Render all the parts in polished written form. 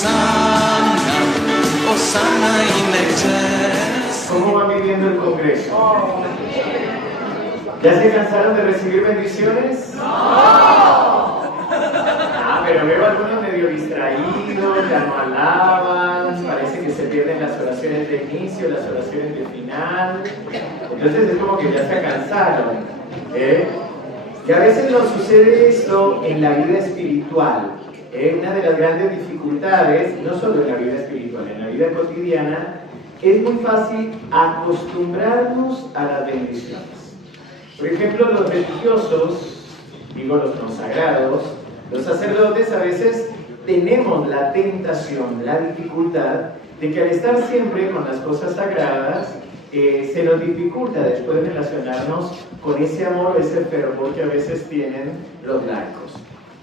Hosanna, Hosanna in excelsis. ¿Cómo van viviendo el Congreso? ¿Ya se cansaron de recibir bendiciones? Pero veo algunos medio distraídos, ya no alaban, parece que se pierden las oraciones de inicio, las oraciones de final. Entonces es como que ya se cansaron. Y a veces nos sucede esto en la vida espiritual. Una de las grandes dificultades, no solo en la vida espiritual, en la vida cotidiana, es muy fácil acostumbrarnos a las bendiciones. Por ejemplo, los religiosos, digo los consagrados, los sacerdotes, a veces tenemos la tentación, la dificultad de que al estar siempre con las cosas sagradas, se nos dificulta después relacionarnos con ese amor, ese fervor que a veces tienen los laicos.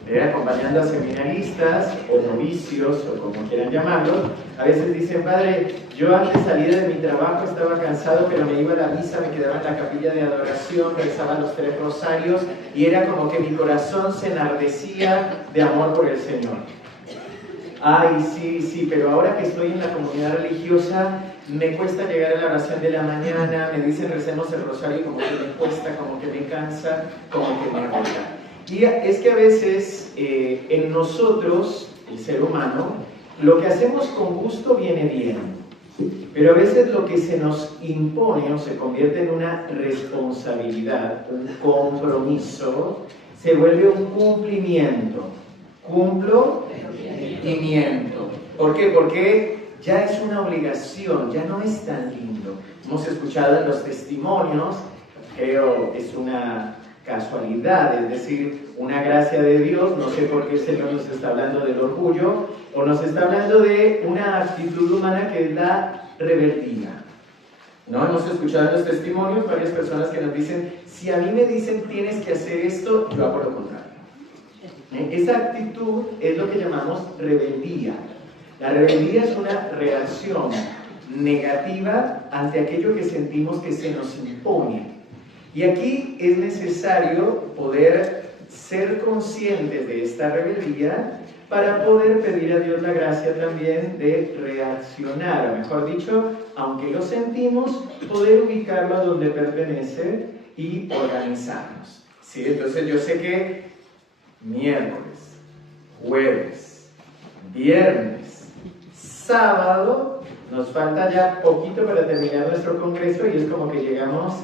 Acompañando a seminaristas o novicios, o como quieran llamarlos, a veces dicen: padre, yo antes salía de mi trabajo, estaba cansado, pero me iba a la misa, me quedaba en la capilla de adoración, rezaba los 3 rosarios, y era como que mi corazón se enardecía de amor por el Señor. Ay, sí, pero ahora que estoy en la comunidad religiosa, me cuesta llegar a la oración de la mañana, me dicen recemos el rosario, como que me cuesta, como que me cansa, como que me agota. Y es que a veces en nosotros, el ser humano, lo que hacemos con gusto viene bien, pero a veces lo que se nos impone o se convierte en una responsabilidad, un compromiso, se vuelve un cumplimiento. Cumplo y miento. ¿Por qué? Porque ya es una obligación, ya no es tan lindo. Hemos escuchado en los testimonios, creo es una casualidad, es decir, una gracia de Dios, no sé por qué el Señor nos está hablando del orgullo, o nos está hablando de una actitud humana que es la rebeldía. ¿No? Hemos escuchado en los testimonios varias personas que nos dicen: si a mí me dicen tienes que hacer esto, yo hago lo contrario. Esa actitud es lo que llamamos rebeldía. La rebeldía es una reacción negativa ante aquello que sentimos que se nos impone. Y aquí es necesario poder ser conscientes de esta rebeldía para poder pedir a Dios la gracia también de reaccionar, o mejor dicho, aunque lo sentimos, poder ubicarlo a donde pertenece y organizarnos. ¿Sí? Entonces yo sé que miércoles, jueves, viernes, sábado, nos falta ya poquito para terminar nuestro congreso y es como que llegamos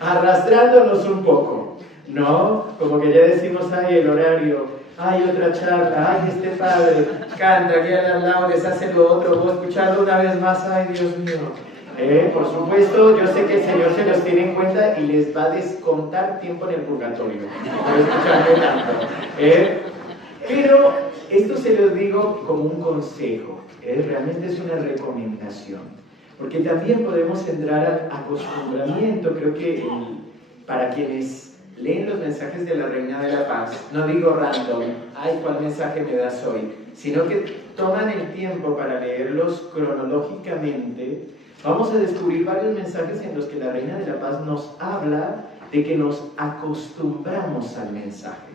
arrastrándonos un poco, ¿no? Como que ya decimos: ay, el horario, ay, otra charla, ay, este padre canta, aquí al lado les hace lo otro, voy a escucharlo una vez más, ay, Dios mío. Por supuesto, yo sé que el Señor se los tiene en cuenta y les va a descontar tiempo en el purgatorio por escucharme tanto. Pero esto se los digo como un consejo, realmente es una recomendación. Porque también podemos entrar al acostumbramiento. Creo que para quienes leen los mensajes de la Reina de la Paz, no digo random, ay, ¿cuál mensaje me das hoy? Sino que toman el tiempo para leerlos cronológicamente, vamos a descubrir varios mensajes en los que la Reina de la Paz nos habla de que nos acostumbramos al mensaje.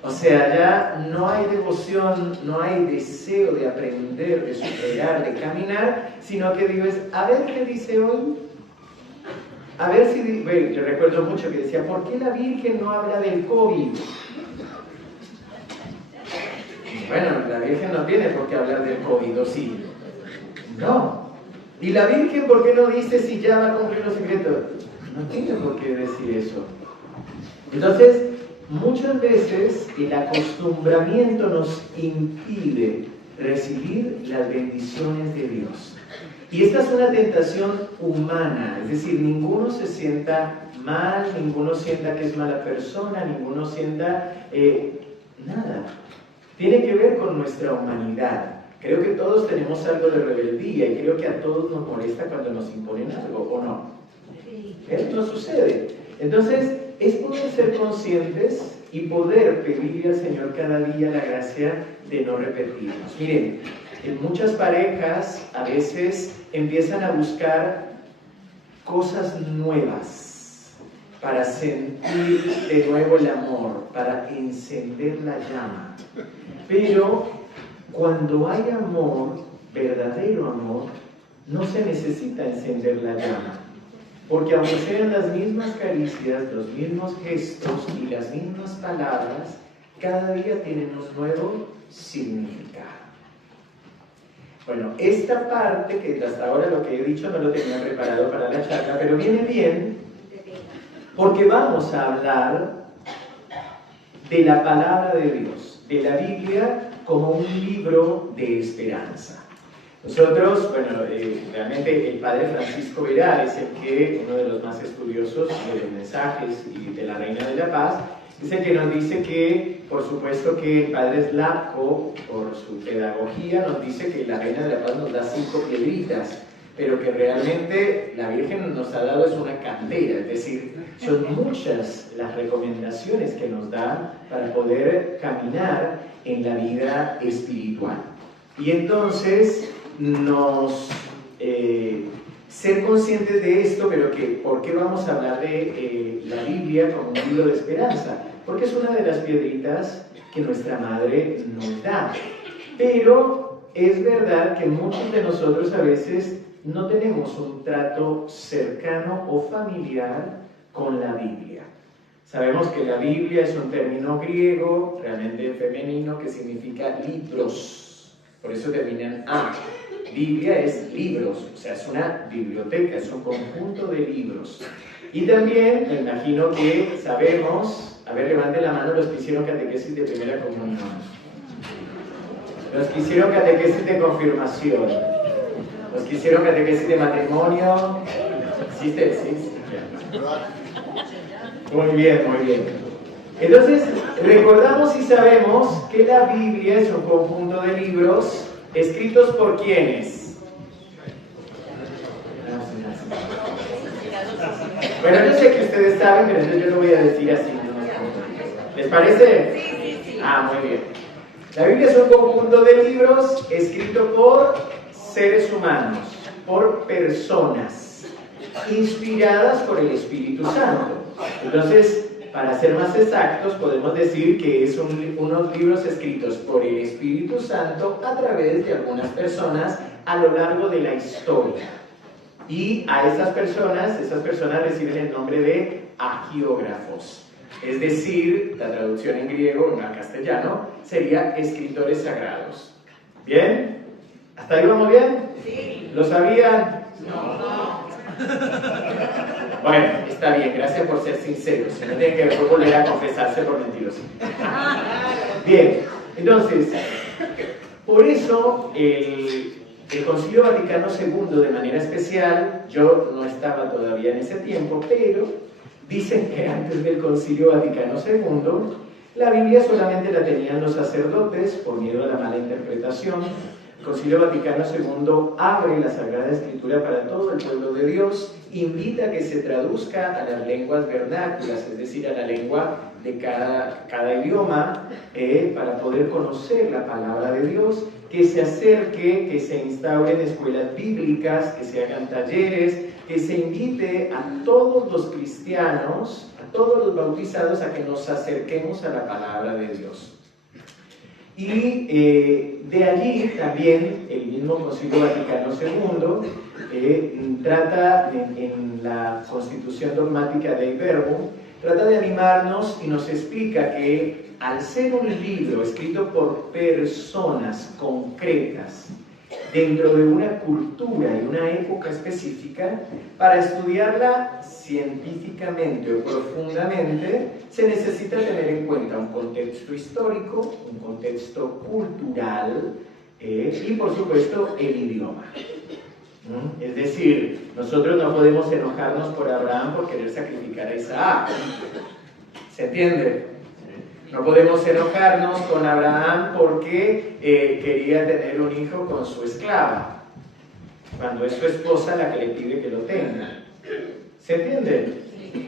O sea, ya no hay devoción, no hay deseo de aprender, de superar, de caminar, sino que digo a ver qué dice hoy. A ver si... Bueno, yo recuerdo mucho que decía: ¿por qué la Virgen no habla del COVID? Bueno, la Virgen no tiene por qué hablar del COVID, ¿o sí? No. ¿Y la Virgen por qué no dice si ya va a cumplir los secretos? No tiene por qué decir eso. Entonces, muchas veces el acostumbramiento nos impide recibir las bendiciones de Dios. Y esta es una tentación humana, es decir, ninguno se sienta mal, ninguno sienta que es mala persona, ninguno sienta nada. Tiene que ver con nuestra humanidad. Creo que todos tenemos algo de rebeldía y creo que a todos nos molesta cuando nos imponen algo, ¿o no? Esto sucede. Entonces, es poder ser conscientes y poder pedirle al Señor cada día la gracia de no repetirnos. Miren, en muchas parejas a veces empiezan a buscar cosas nuevas para sentir de nuevo el amor, para encender la llama. Pero cuando hay amor, verdadero amor, no se necesita encender la llama. Porque aunque sean las mismas caricias, los mismos gestos y las mismas palabras, cada día tienen un nuevo significado. Bueno, esta parte, que hasta ahora lo que he dicho no lo tenía preparado para la charla, pero viene bien porque vamos a hablar de la palabra de Dios, de la Biblia como un libro de esperanza. Nosotros, bueno, realmente el padre Francisco Vera es el que, uno de los más estudiosos de los mensajes y de la Reina de la Paz, es el que nos dice que, por supuesto que el padre Slavko, por su pedagogía, nos dice que la Reina de la Paz nos da 5 piedritas, pero que realmente la Virgen nos ha dado es una cantera, es decir, son muchas las recomendaciones que nos da para poder caminar en la vida espiritual. Y entonces, ser conscientes de esto, pero que, ¿por qué vamos a hablar de la Biblia como un libro de esperanza? Porque es una de las piedritas que nuestra madre nos da. Pero es verdad que muchos de nosotros a veces no tenemos un trato cercano o familiar con la Biblia. Sabemos que la Biblia es un término griego, realmente femenino, que significa libros. Por eso termina en A. Biblia es libros, o sea, es una biblioteca, es un conjunto de libros. Y también, me imagino que sabemos, a ver, levante la mano los que hicieron catequesis de primera comunión, los que hicieron catequesis de confirmación, los que hicieron catequesis de matrimonio. ¿Existe? Sí. Muy bien, muy bien. Entonces, recordamos y sabemos que la Biblia es un conjunto de libros escritos por ¿quiénes? Bueno, yo sé que ustedes saben, pero entonces yo lo voy a decir así. ¿Les parece? Sí. Ah, muy bien. La Biblia es un conjunto de libros escritos por seres humanos, por personas, inspiradas por el Espíritu Santo. Entonces, para ser más exactos, podemos decir que es unos libros escritos por el Espíritu Santo a través de algunas personas a lo largo de la historia. Y a esas personas reciben el nombre de agiógrafos. Es decir, la traducción en griego, no al castellano, sería escritores sagrados. ¿Bien? ¿Hasta ahí vamos bien? Sí. ¿Lo sabían? No. Bueno, está bien, gracias por ser sinceros. Si no tienen que volver a confesarse por mentirosos. Bien, entonces, por eso el Concilio Vaticano II, de manera especial, yo no estaba todavía en ese tiempo, pero dicen que antes del Concilio Vaticano II, la Biblia solamente la tenían los sacerdotes por miedo a la mala interpretación. El Concilio Vaticano II abre la Sagrada Escritura para todo el pueblo de Dios, invita a que se traduzca a las lenguas vernáculas, es decir, a la lengua de cada idioma, para poder conocer la palabra de Dios, que se acerque, que se instauren escuelas bíblicas, que se hagan talleres, que se invite a todos los cristianos, a todos los bautizados, a que nos acerquemos a la palabra de Dios. Y de allí también el mismo Concilio Vaticano II trata en la Constitución Dogmática Dei Verbum, trata de animarnos y nos explica que al ser un libro escrito por personas concretas dentro de una cultura y una época específica, para estudiarla científicamente o profundamente, se necesita tener en cuenta un contexto histórico, un contexto cultural y, por supuesto, el idioma. Es decir, nosotros no podemos enojarnos por Abraham por querer sacrificar a Isaac. ¿Se entiende? No podemos enojarnos con Abraham porque quería tener un hijo con su esclava, cuando es su esposa la que le pide que lo tenga. ¿Se entiende?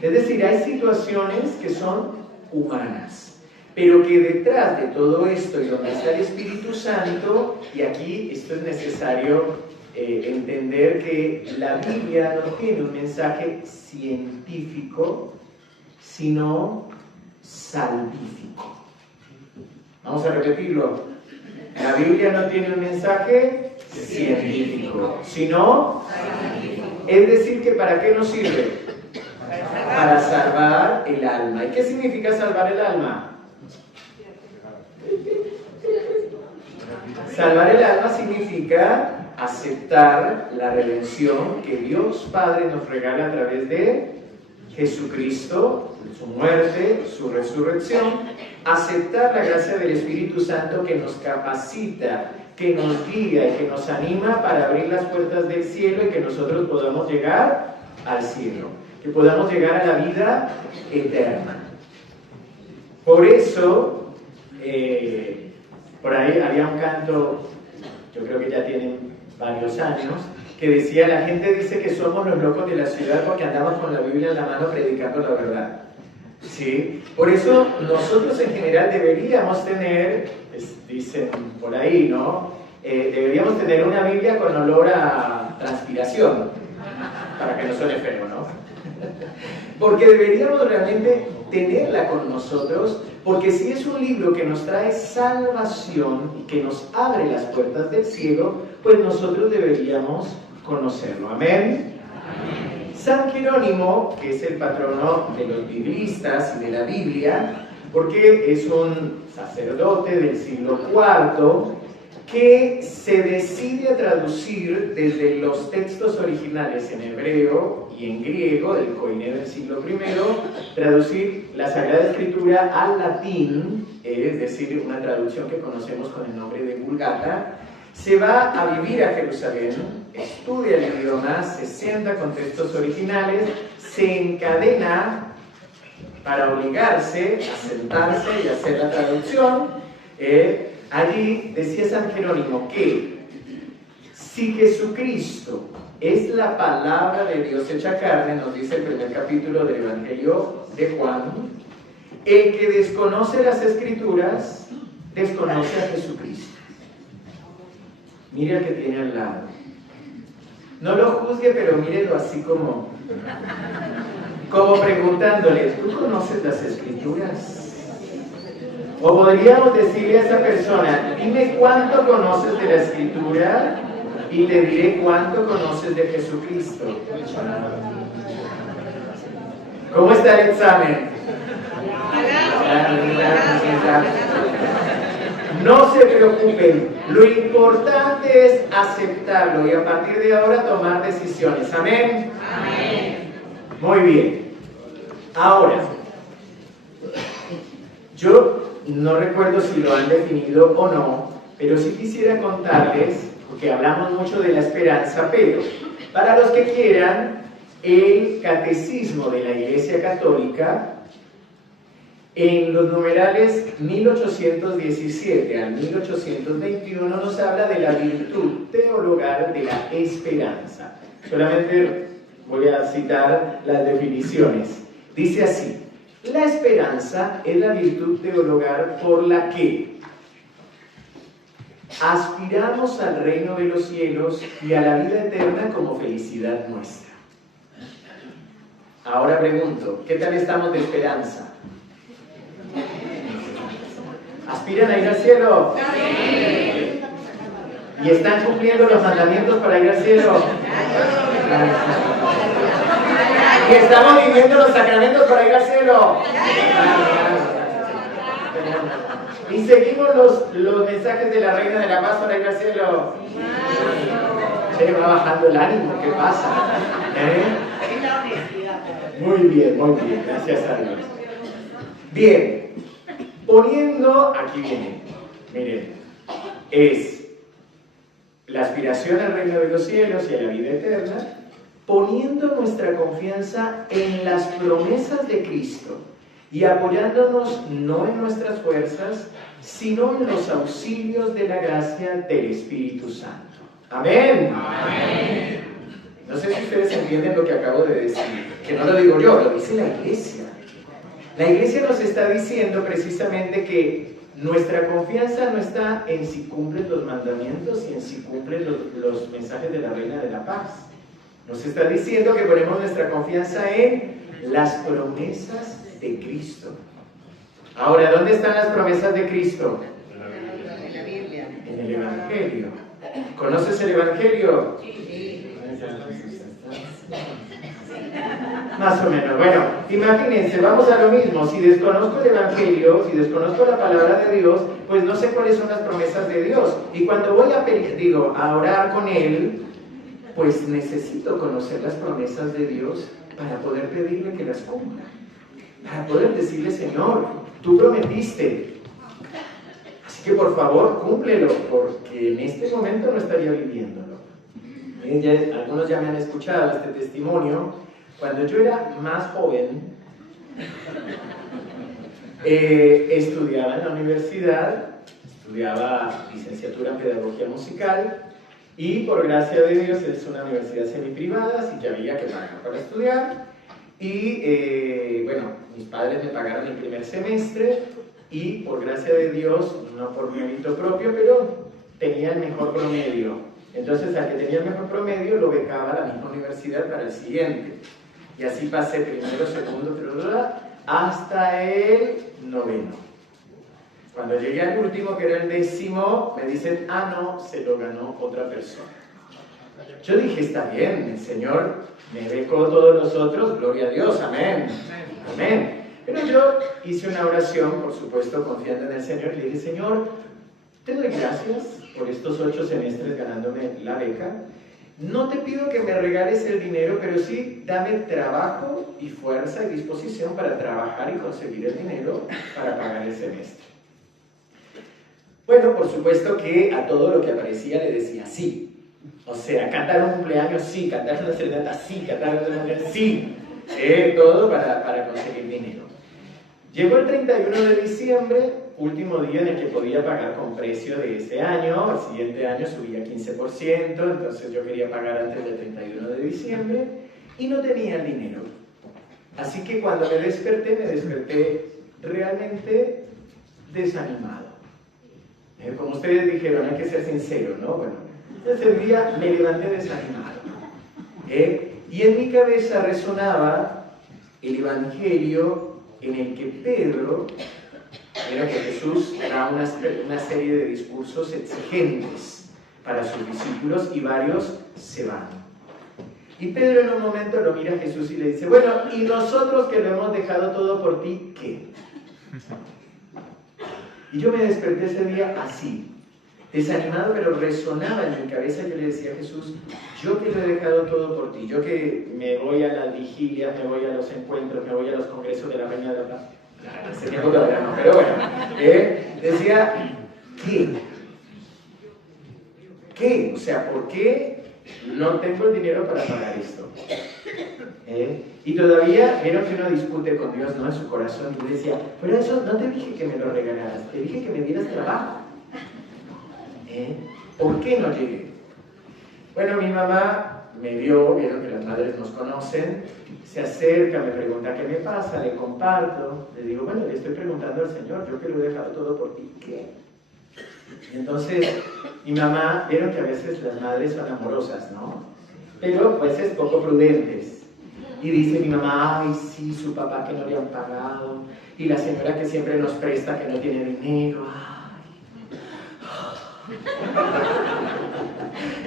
Es decir, hay situaciones que son humanas, pero que detrás de todo esto y donde está el Espíritu Santo, y aquí esto es necesario entender que la Biblia no tiene un mensaje científico, sino salvífico. Vamos a repetirlo. La Biblia no tiene un mensaje científico, sino, es decir, que ¿para qué nos sirve? Para salvar el alma. ¿Y qué significa salvar el alma? Salvar el alma significa aceptar la redención que Dios Padre nos regala a través de Jesucristo, su muerte, su resurrección, aceptar la gracia del Espíritu Santo que nos capacita, que nos guía y que nos anima para abrir las puertas del cielo y que nosotros podamos llegar al cielo, que podamos llegar a la vida eterna. Por eso, por ahí había un canto, yo creo que ya tienen varios años, que decía: la gente dice que somos los locos de la ciudad porque andamos con la Biblia en la mano predicando la verdad. ¿Sí? Por eso nosotros en general deberíamos tener, dicen por ahí, ¿no? Deberíamos tener una Biblia con olor a transpiración, para que no suene feo, ¿no? Porque deberíamos realmente tenerla con nosotros, porque si es un libro que nos trae salvación y que nos abre las puertas del cielo, pues nosotros deberíamos conocerlo. Amén. San Jerónimo, que es el patrono de los biblistas y de la Biblia, porque es un sacerdote del siglo IV que se decide a traducir desde los textos originales en hebreo y en griego, del Koiné del siglo I, traducir la Sagrada Escritura al latín, es decir, una traducción que conocemos con el nombre de Vulgata. Se va a vivir a Jerusalén, estudia el idioma, se sienta con textos originales, se encadena para obligarse a sentarse y hacer la traducción. Allí decía San Jerónimo que si Jesucristo es la palabra de Dios hecha carne, nos dice el primer capítulo del Evangelio de Juan, el que desconoce las Escrituras, desconoce a Jesucristo. Mire al que tiene al lado. No lo juzgue, pero mírelo así como preguntándole: ¿tú conoces las Escrituras? O podríamos decirle a esa persona: dime cuánto conoces de la Escritura y te diré cuánto conoces de Jesucristo. ¿Cómo está el examen? No se preocupen, lo importante es aceptarlo y a partir de ahora tomar decisiones. ¿Amén? Amén. Muy bien. Ahora, yo no recuerdo si lo han definido o no, pero sí quisiera contarles, porque hablamos mucho de la esperanza, pero para los que quieran, el Catecismo de la Iglesia Católica, en los numerales 1817 al 1821 nos habla de la virtud teologal de la esperanza. Solamente voy a citar las definiciones. Dice así: la esperanza es la virtud teologal por la que aspiramos al reino de los cielos y a la vida eterna como felicidad nuestra. Ahora pregunto, ¿qué tal estamos de esperanza? ¿Aspiran a ir al cielo? Sí. ¿Y están cumpliendo los mandamientos para ir al cielo? ¿Y estamos viviendo los sacramentos para ir al cielo? ¿Y seguimos los mensajes de la Reina de la Paz para ir al cielo? Se va bajando el ánimo, ¿qué pasa? Muy bien, gracias a Dios. Bien. Poniendo, aquí viene, miren, es la aspiración al reino de los cielos y a la vida eterna, poniendo nuestra confianza en las promesas de Cristo y apoyándonos no en nuestras fuerzas, sino en los auxilios de la gracia del Espíritu Santo. Amén. Amén. No sé si ustedes entienden lo que acabo de decir, que no lo digo yo, lo dice la Iglesia. La Iglesia nos está diciendo precisamente que nuestra confianza no está en si cumplen los mandamientos y en si cumplen los mensajes de la Reina de la Paz. Nos está diciendo que ponemos nuestra confianza en las promesas de Cristo. Ahora, ¿dónde están las promesas de Cristo? En la Biblia. En el Evangelio. ¿Conoces el Evangelio? Sí. Más o menos. Bueno, imagínense, vamos a lo mismo. Si desconozco el Evangelio, si desconozco la palabra de Dios, pues no sé cuáles son las promesas de Dios. Y cuando voy a orar con Él, pues necesito conocer las promesas de Dios para poder pedirle que las cumpla. Para poder decirle, Señor, tú prometiste. Así que por favor, cúmplelo, porque en este momento no estaría viviéndolo. Algunos ya me han escuchado este testimonio. Cuando yo era más joven, estudiaba en la universidad, estudiaba licenciatura en pedagogía musical y por gracia de Dios es una universidad semiprivada, así que había que pagar para estudiar. Y bueno, mis padres me pagaron el primer semestre y por gracia de Dios, no por mérito propio, pero tenía el mejor promedio. Entonces, al que tenía el mejor promedio lo becaba a la misma universidad para el siguiente. Y así pasé primero, segundo, tercero, hasta el noveno. Cuando llegué al último, que era el 10º, me dicen, no, se lo ganó otra persona. Yo dije, está bien, el Señor me becó todos los otros, gloria a Dios, amén. Amén. Pero yo hice una oración, por supuesto, confiando en el Señor, y le dije, Señor, te doy gracias por estos 8 semestres ganándome la beca. No te pido que me regales el dinero, pero sí dame trabajo y fuerza y disposición para trabajar y conseguir el dinero para pagar el semestre. Bueno, por supuesto que a todo lo que aparecía le decía sí. O sea, cantar un cumpleaños, sí, cantar una serenata, sí, cantar una mujer, sí. Todo para conseguir dinero. Llegó el 31 de diciembre, último día en el que podía pagar con precio de ese año. El siguiente año subía 15%, entonces yo quería pagar antes del 31 de diciembre y no tenía el dinero. Así que cuando me desperté realmente desanimado. Como ustedes dijeron, hay que ser sincero, ¿no? Bueno, ese día me levanté desanimado. Y en mi cabeza resonaba el Evangelio en el que Pedro, era que Jesús da una serie de discursos exigentes para sus discípulos y varios se van. Y Pedro en un momento lo mira a Jesús y le dice, bueno, ¿y nosotros que lo hemos dejado todo por ti, qué? Y yo me desperté ese día así, desanimado, pero resonaba en mi cabeza. Yo le decía a Jesús, yo que lo he dejado todo por ti, yo que me voy a las vigilias, me voy a los encuentros, me voy a los congresos de la Reina de la Paz. Ese tiempo todavía no, pero bueno. Decía, ¿qué? O sea, ¿por qué no tengo el dinero para pagar esto? Y todavía vieron que uno discute con Dios, ¿no? En su corazón, y decía, pero eso no te dije que me lo regalaras, te dije que me dieras trabajo. ¿Por qué no llegué? Bueno, mi mamá me vio, vieron que las madres nos conocen, se acerca, me pregunta qué me pasa, le comparto, le digo, bueno, le estoy preguntando al Señor, yo que lo he dejado todo por ti, ¿qué? Y entonces, mi mamá, vieron que a veces las madres son amorosas, ¿no? Pero pues es poco prudentes. Y dice mi mamá, ay sí, su papá que no le han pagado, y la señora que siempre nos presta que no tiene dinero,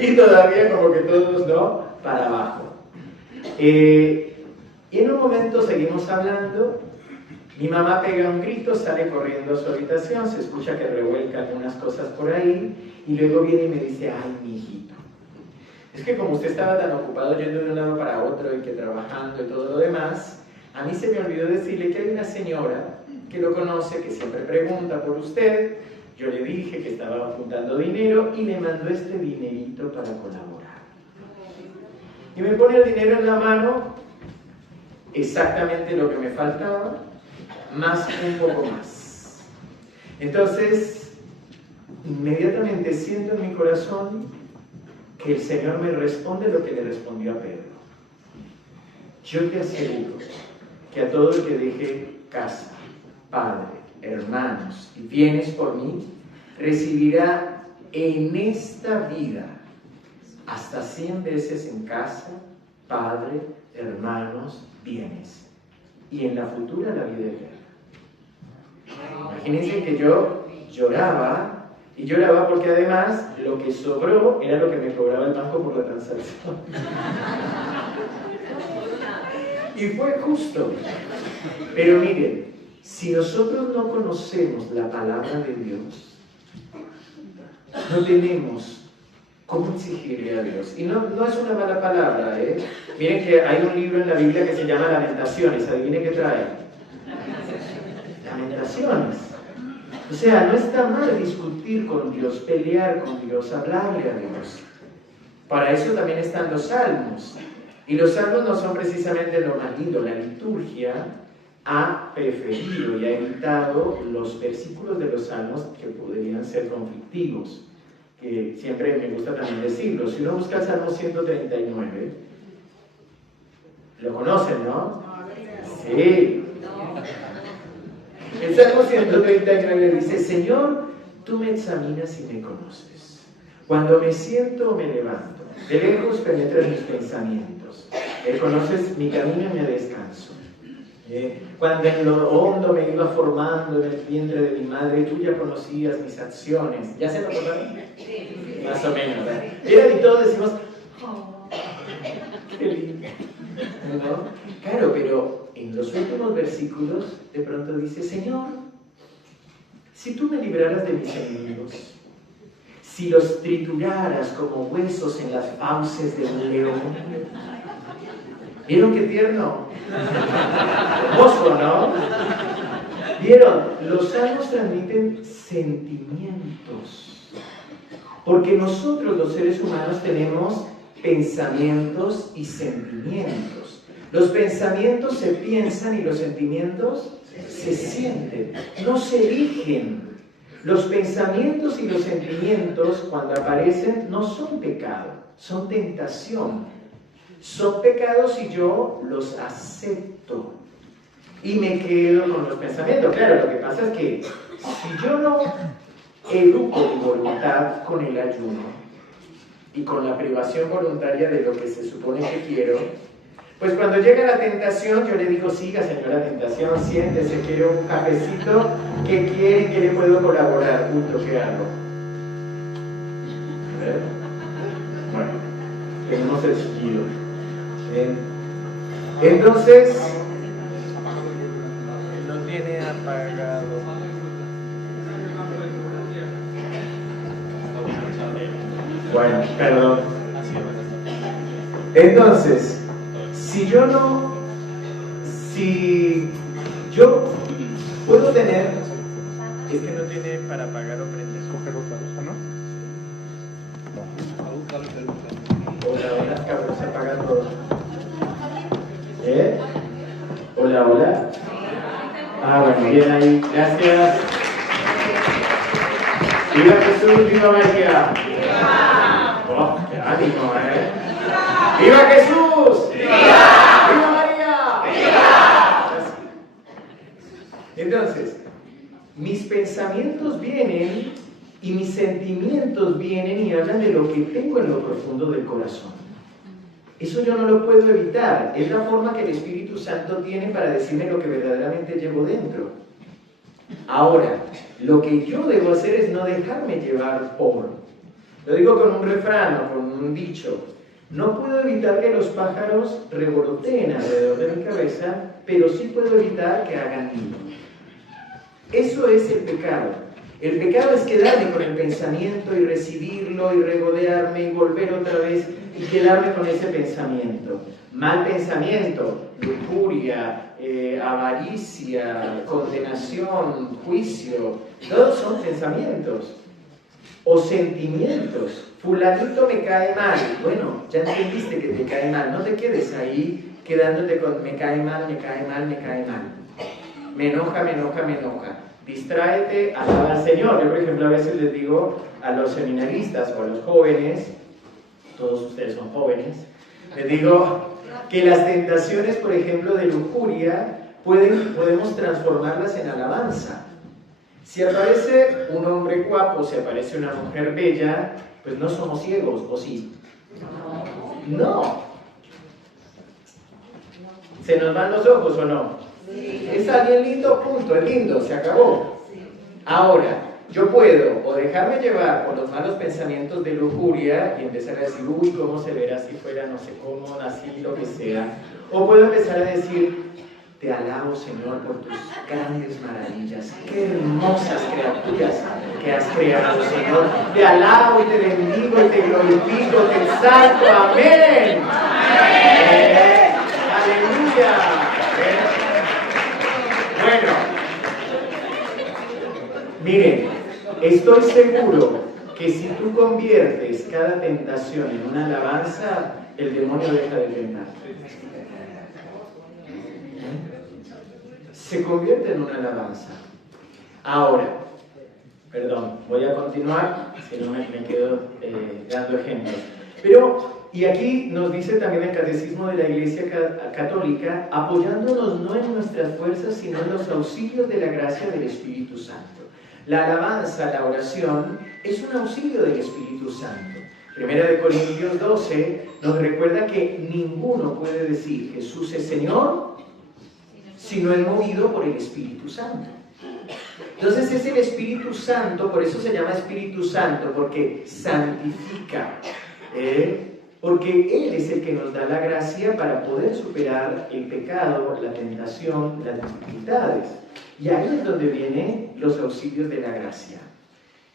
y todavía como que todos, ¿no? Para abajo. Y en un momento seguimos hablando, mi mamá pega un grito, sale corriendo a su habitación, se escucha que revuelca algunas cosas por ahí, y luego viene y me dice, ay, mi hijito, es que como usted estaba tan ocupado yendo de un lado para otro y que trabajando y todo lo demás, a mí se me olvidó decirle que hay una señora que lo conoce, que siempre pregunta por usted. Yo le dije que estaba juntando dinero y le mandó este dinerito para colaborar. Y me pone el dinero en la mano, exactamente lo que me faltaba, más un poco más. Entonces, inmediatamente siento en mi corazón que el Señor me responde lo que le respondió a Pedro. Yo te aseguro que a todo el que deje casa, padre, hermanos y bienes por mí, recibirá en esta vida hasta 100 veces en casa, padre, hermanos, bienes. y en la futura la vida eterna. Imagínense que yo lloraba, y lloraba porque además lo que sobró era lo que me cobraba el banco por la transacción. Y fue justo. Pero miren, si nosotros no conocemos la palabra de Dios, no tenemos cómo exigirle a Dios. Y no es una mala palabra, ¿eh? Miren que hay un libro en la Biblia que se llama Lamentaciones. ¿Adivinen qué trae? Lamentaciones. O sea, no está mal discutir con Dios, pelear con Dios, hablarle a Dios. Para eso también están los salmos. Y los salmos no son precisamente lo más lindo. La liturgia ha preferido y ha evitado los versículos de los salmos que podrían ser conflictivos. Que siempre me gusta también decirlo. Si uno busca el Salmo 139, lo conocen, ¿no? Sí. El Salmo 139 dice: Señor, tú me examinas y me conoces. Cuando me siento o me levanto, de lejos penetras mis pensamientos. Conoces mi camino y mi descanso. Cuando en lo hondo me iba formando en el vientre de mi madre, tú ya conocías mis acciones. ¿Ya se lo acordaron? Sí. Más o menos, ¿verdad? Y todos decimos, oh, qué lindo. ¿No? Claro, pero en los últimos versículos de pronto dice: Señor, si tú me libraras de mis enemigos, si los trituraras como huesos en las fauces de un león. ¿Vieron qué tierno? Hermoso, ¿no? ¿Vieron? Los salmos transmiten sentimientos. Porque nosotros, los seres humanos, tenemos pensamientos y sentimientos. Los pensamientos se piensan y los sentimientos se sienten. No se eligen. Los pensamientos y los sentimientos, cuando aparecen, no son pecado, son tentación. Son pecados si yo los acepto y me quedo con los pensamientos. Claro, lo que pasa es que si yo no educo mi voluntad con el ayuno y con la privación voluntaria de lo que se supone que quiero, pues cuando llega la tentación, yo le digo: siga, señora tentación, siéntese, quiero un cafecito, ¿qué quiere? ¿Qué le puedo colaborar? Punto, ¿qué hago? A ver. Bueno, tenemos el chiquillo. Entonces, no tiene apagado. bueno, perdón. Entonces, si yo puedo tener, es que no tiene para apagar o prender. Hola, cabrón, se apaga todo. Hola. Bueno, bien ahí, gracias. ¡Viva Jesús, viva María! ¡Oh, qué ánimo, ¡Viva Jesús! ¡Viva María! Entonces, mis pensamientos vienen y mis sentimientos vienen y hablan de lo que tengo en lo profundo del corazón. Eso yo no lo puedo evitar. Es la forma que el Espíritu Santo tiene para decirme lo que verdaderamente llevo dentro. Ahora, lo que yo debo hacer es no dejarme llevar por. Lo digo con un refrán o con un dicho. No puedo evitar que los pájaros revoloteen alrededor de mi cabeza, pero sí puedo evitar que hagan nido. Eso es el pecado. El pecado es quedarme con el pensamiento y recibirlo y regodearme y volver otra vez y quedarme con ese pensamiento. Mal pensamiento, lujuria, avaricia, condenación, juicio, todos son pensamientos o sentimientos. Fulanito me cae mal. Bueno, ya entendiste que te cae mal. No te quedes ahí quedándote con me cae mal. Me enoja. Distráete, alaba al Señor. Yo, por ejemplo, a veces les digo a los seminaristas o a los jóvenes, todos ustedes son jóvenes, les digo que las tentaciones, por ejemplo, de lujuria, podemos transformarlas en alabanza. Si aparece un hombre guapo, si aparece una mujer bella, pues no somos ciegos, ¿o sí? No. ¿Se nos van los ojos o no? Es alguien lindo, punto, es lindo, se acabó. Ahora, yo puedo o dejarme llevar por los malos pensamientos de lujuria y empezar a decir, uy, cómo se verá si fuera no sé cómo, así, lo que sea. O puedo empezar a decir, te alabo, Señor, por tus grandes maravillas. Qué hermosas criaturas que has creado, Señor. Te alabo y te bendigo y te glorifico, te exalto. Amén. Aleluya. Bueno, miren, estoy seguro que si tú conviertes cada tentación en una alabanza, el demonio deja de tentar. Se convierte en una alabanza. Ahora, perdón, voy a continuar, si no me quedo dando ejemplos. Pero, y aquí nos dice también el Catecismo de la Iglesia Católica, apoyándonos no en nuestras fuerzas, sino en los auxilios de la gracia del Espíritu Santo. La alabanza, la oración, es un auxilio del Espíritu Santo. Primera de Corintios 12 nos recuerda que ninguno puede decir Jesús es Señor, sino es movido por el Espíritu Santo. Entonces es el Espíritu Santo, por eso se llama Espíritu Santo, porque santifica, porque Él es el que nos da la gracia para poder superar el pecado, la tentación, las dificultades. Y ahí es donde vienen los auxilios de la gracia.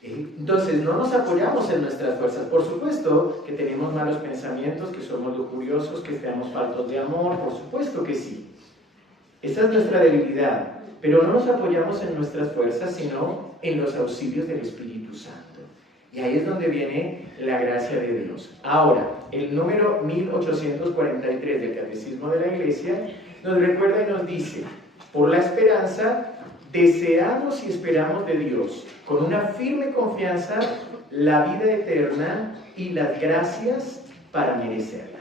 Entonces no nos apoyamos en nuestras fuerzas. Por supuesto que tenemos malos pensamientos, que somos lujuriosos, que estamos faltos de amor, por supuesto que sí. Esa es nuestra debilidad, pero no nos apoyamos en nuestras fuerzas, sino en los auxilios del Espíritu Santo. Y ahí es donde viene la gracia de Dios. Ahora, el número 1843 del Catecismo de la Iglesia nos recuerda y nos dice, por la esperanza, deseamos y esperamos de Dios, con una firme confianza, la vida eterna y las gracias para merecerla.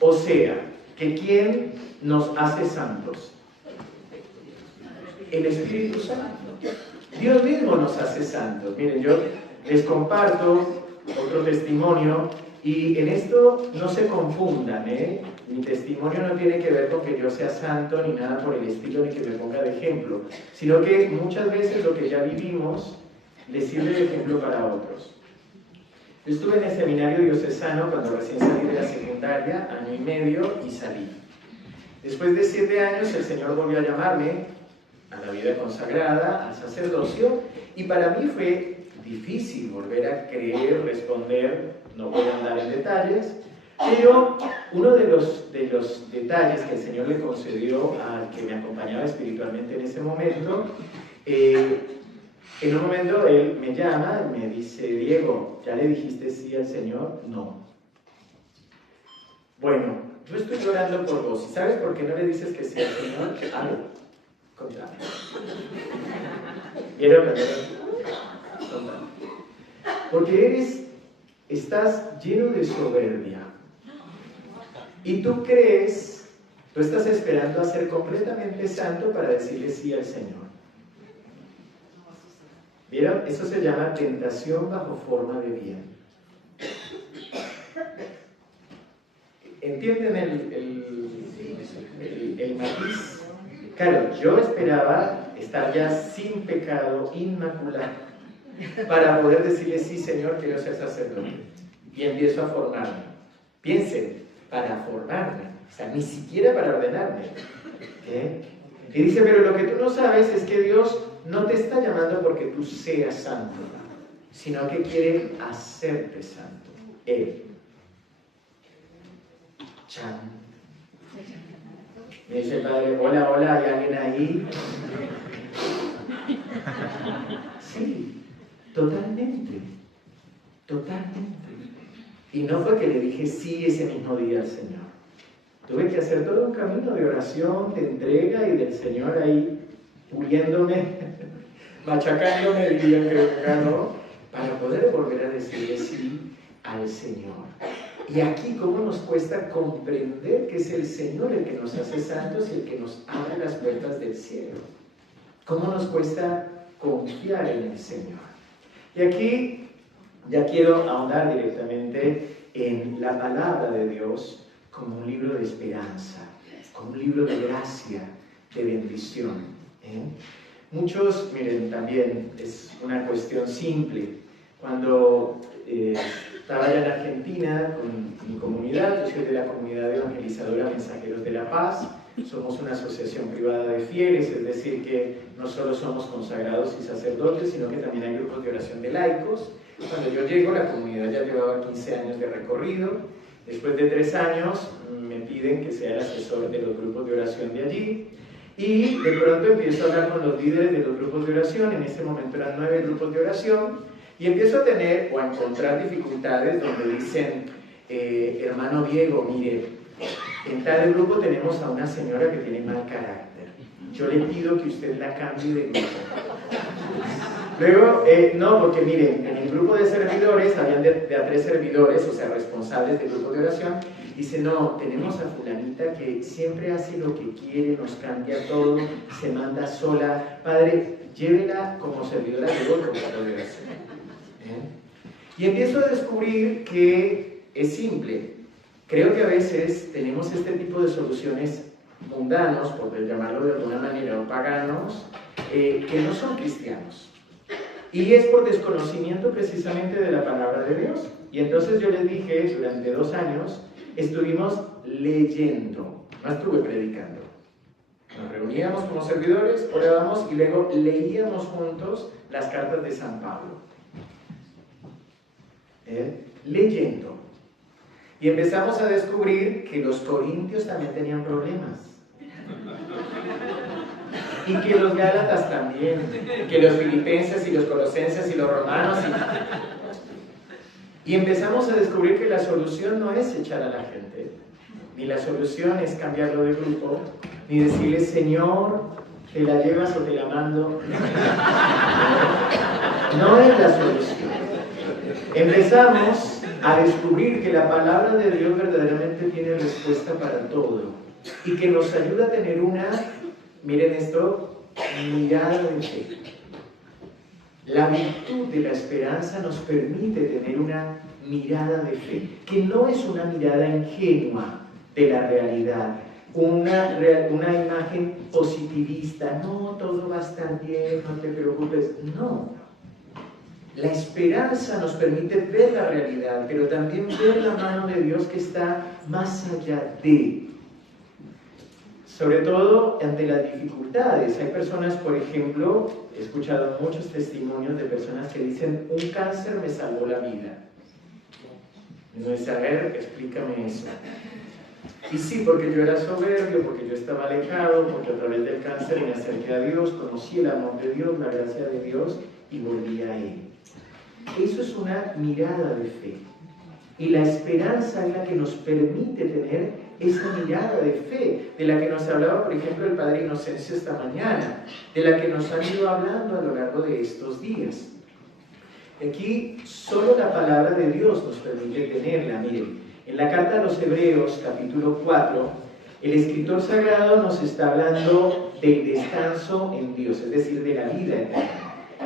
O sea, que ¿quién nos hace santos? El Espíritu Santo. Dios mismo nos hace santos. Miren, yo les comparto otro testimonio y en esto no se confundan, Mi testimonio no tiene que ver con que yo sea santo ni nada por el estilo, ni que me ponga de ejemplo, sino que muchas veces lo que ya vivimos les sirve de ejemplo para otros. Yo estuve en el seminario diocesano cuando recién salí de la secundaria, año y medio, y salí. Después de 7 años el Señor volvió a llamarme a la vida consagrada, al sacerdocio, y para mí fue difícil volver a creer, responder, no voy a andar en detalles, pero uno de los detalles que el Señor le concedió al que me acompañaba espiritualmente en ese momento, en un momento él me llama y me dice, Diego, ¿ya le dijiste sí al Señor? No. Bueno, yo estoy llorando por vos. ¿Y sabes por qué no le dices que sí al Señor? A ver, contame. ¿Vieron? Contame. Porque estás lleno de soberbia. Y tú estás esperando a ser completamente santo para decirle sí al Señor. ¿Vieron? Eso se llama tentación bajo forma de bien. ¿Entienden el matiz? Claro, yo esperaba estar ya sin pecado, inmaculado, para poder decirle, sí, Señor, quiero ser sacerdote. Y empiezo a formarme. Piensen, para formarme, o sea, ni siquiera para ordenarme. Y dice, pero lo que tú no sabes es que Dios no te está llamando porque tú seas santo, sino que quiere hacerte santo. Él. Chan. Me dice el padre, hola, hola, ¿hay alguien ahí? Sí, totalmente. Y no fue que le dije sí ese mismo día al Señor. Tuve que hacer todo un camino de oración, de entrega y del Señor ahí puliéndome, machacándome, dirían que ¿no? Para poder volver a decirle sí al Señor. Y aquí cómo nos cuesta comprender que es el Señor el que nos hace santos y el que nos abre las puertas del cielo. Cómo nos cuesta confiar en el Señor. Y aquí ya quiero ahondar directamente en la palabra de Dios como un libro de esperanza, como un libro de gracia, de bendición. Muchos, miren, también es una cuestión simple. Cuando estaba allá en Argentina con mi comunidad, yo soy de la comunidad evangelizadora Mensajeros de la Paz, somos una asociación privada de fieles, es decir, que no solo somos consagrados y sacerdotes, sino que también hay grupos de oración de laicos. Cuando yo llego, la comunidad ya llevaba 15 años de recorrido. Después de 3 años me piden que sea el asesor de los grupos de oración de allí, y de pronto empiezo a hablar con los líderes de los grupos de oración. En ese momento eran 9 grupos de oración, y empiezo a tener o a encontrar dificultades donde dicen, hermano Diego, mire, en tal grupo tenemos a una señora que tiene mal carácter, yo le pido que usted la cambie de grupo. Luego, no, porque miren, en el grupo de servidores, habían de a 3 servidores, o sea, responsables del grupo de oración. Dice, no, tenemos a fulanita que siempre hace lo que quiere, nos cambia todo, se manda sola. Padre, llévela como servidora de grupo de oración. Y empiezo a descubrir que es simple. Creo que a veces tenemos este tipo de soluciones mundanos, por llamarlo de alguna manera, o paganos, que no son cristianos. Y es por desconocimiento precisamente de la palabra de Dios. Y entonces yo les dije, durante 2 años, estuvimos leyendo, no estuve predicando. Nos reuníamos como servidores, orábamos y luego leíamos juntos las cartas de San Pablo. Leyendo. Y empezamos a descubrir que los corintios también tenían problemas. Y que los gálatas también, que los filipenses y los colosenses y los romanos. Y empezamos a descubrir que la solución no es echar a la gente, ni la solución es cambiarlo de grupo, ni decirle, Señor, ¿te la llevas o te la mando? No es la solución. Empezamos a descubrir que la palabra de Dios verdaderamente tiene respuesta para todo y que nos ayuda a tener una, miren esto, mirada de fe. La virtud de la esperanza nos permite tener una mirada de fe, que no es una mirada ingenua de la realidad, una imagen positivista, no, todo va a estar bien, no te preocupes, no. La esperanza nos permite ver la realidad, pero también ver la mano de Dios que está más allá de. Sobre todo ante las dificultades. Hay personas, por ejemplo, he escuchado muchos testimonios de personas que dicen, un cáncer me salvó la vida. No es, a ver, explícame eso. Y sí, porque yo era soberbio, porque yo estaba alejado, porque a través del cáncer me acerqué a Dios, conocí el amor de Dios, la gracia de Dios y volví a Él. Eso es una mirada de fe. Y la esperanza es la que nos permite tener esa mirada de fe, de la que nos hablaba, por ejemplo, el Padre Inocencio esta mañana, de la que nos han ido hablando a lo largo de estos días. Aquí solo la palabra de Dios nos permite tenerla. Miren, en la carta a los Hebreos, capítulo 4, el escritor sagrado nos está hablando del descanso en Dios, es decir, de la vida eterna.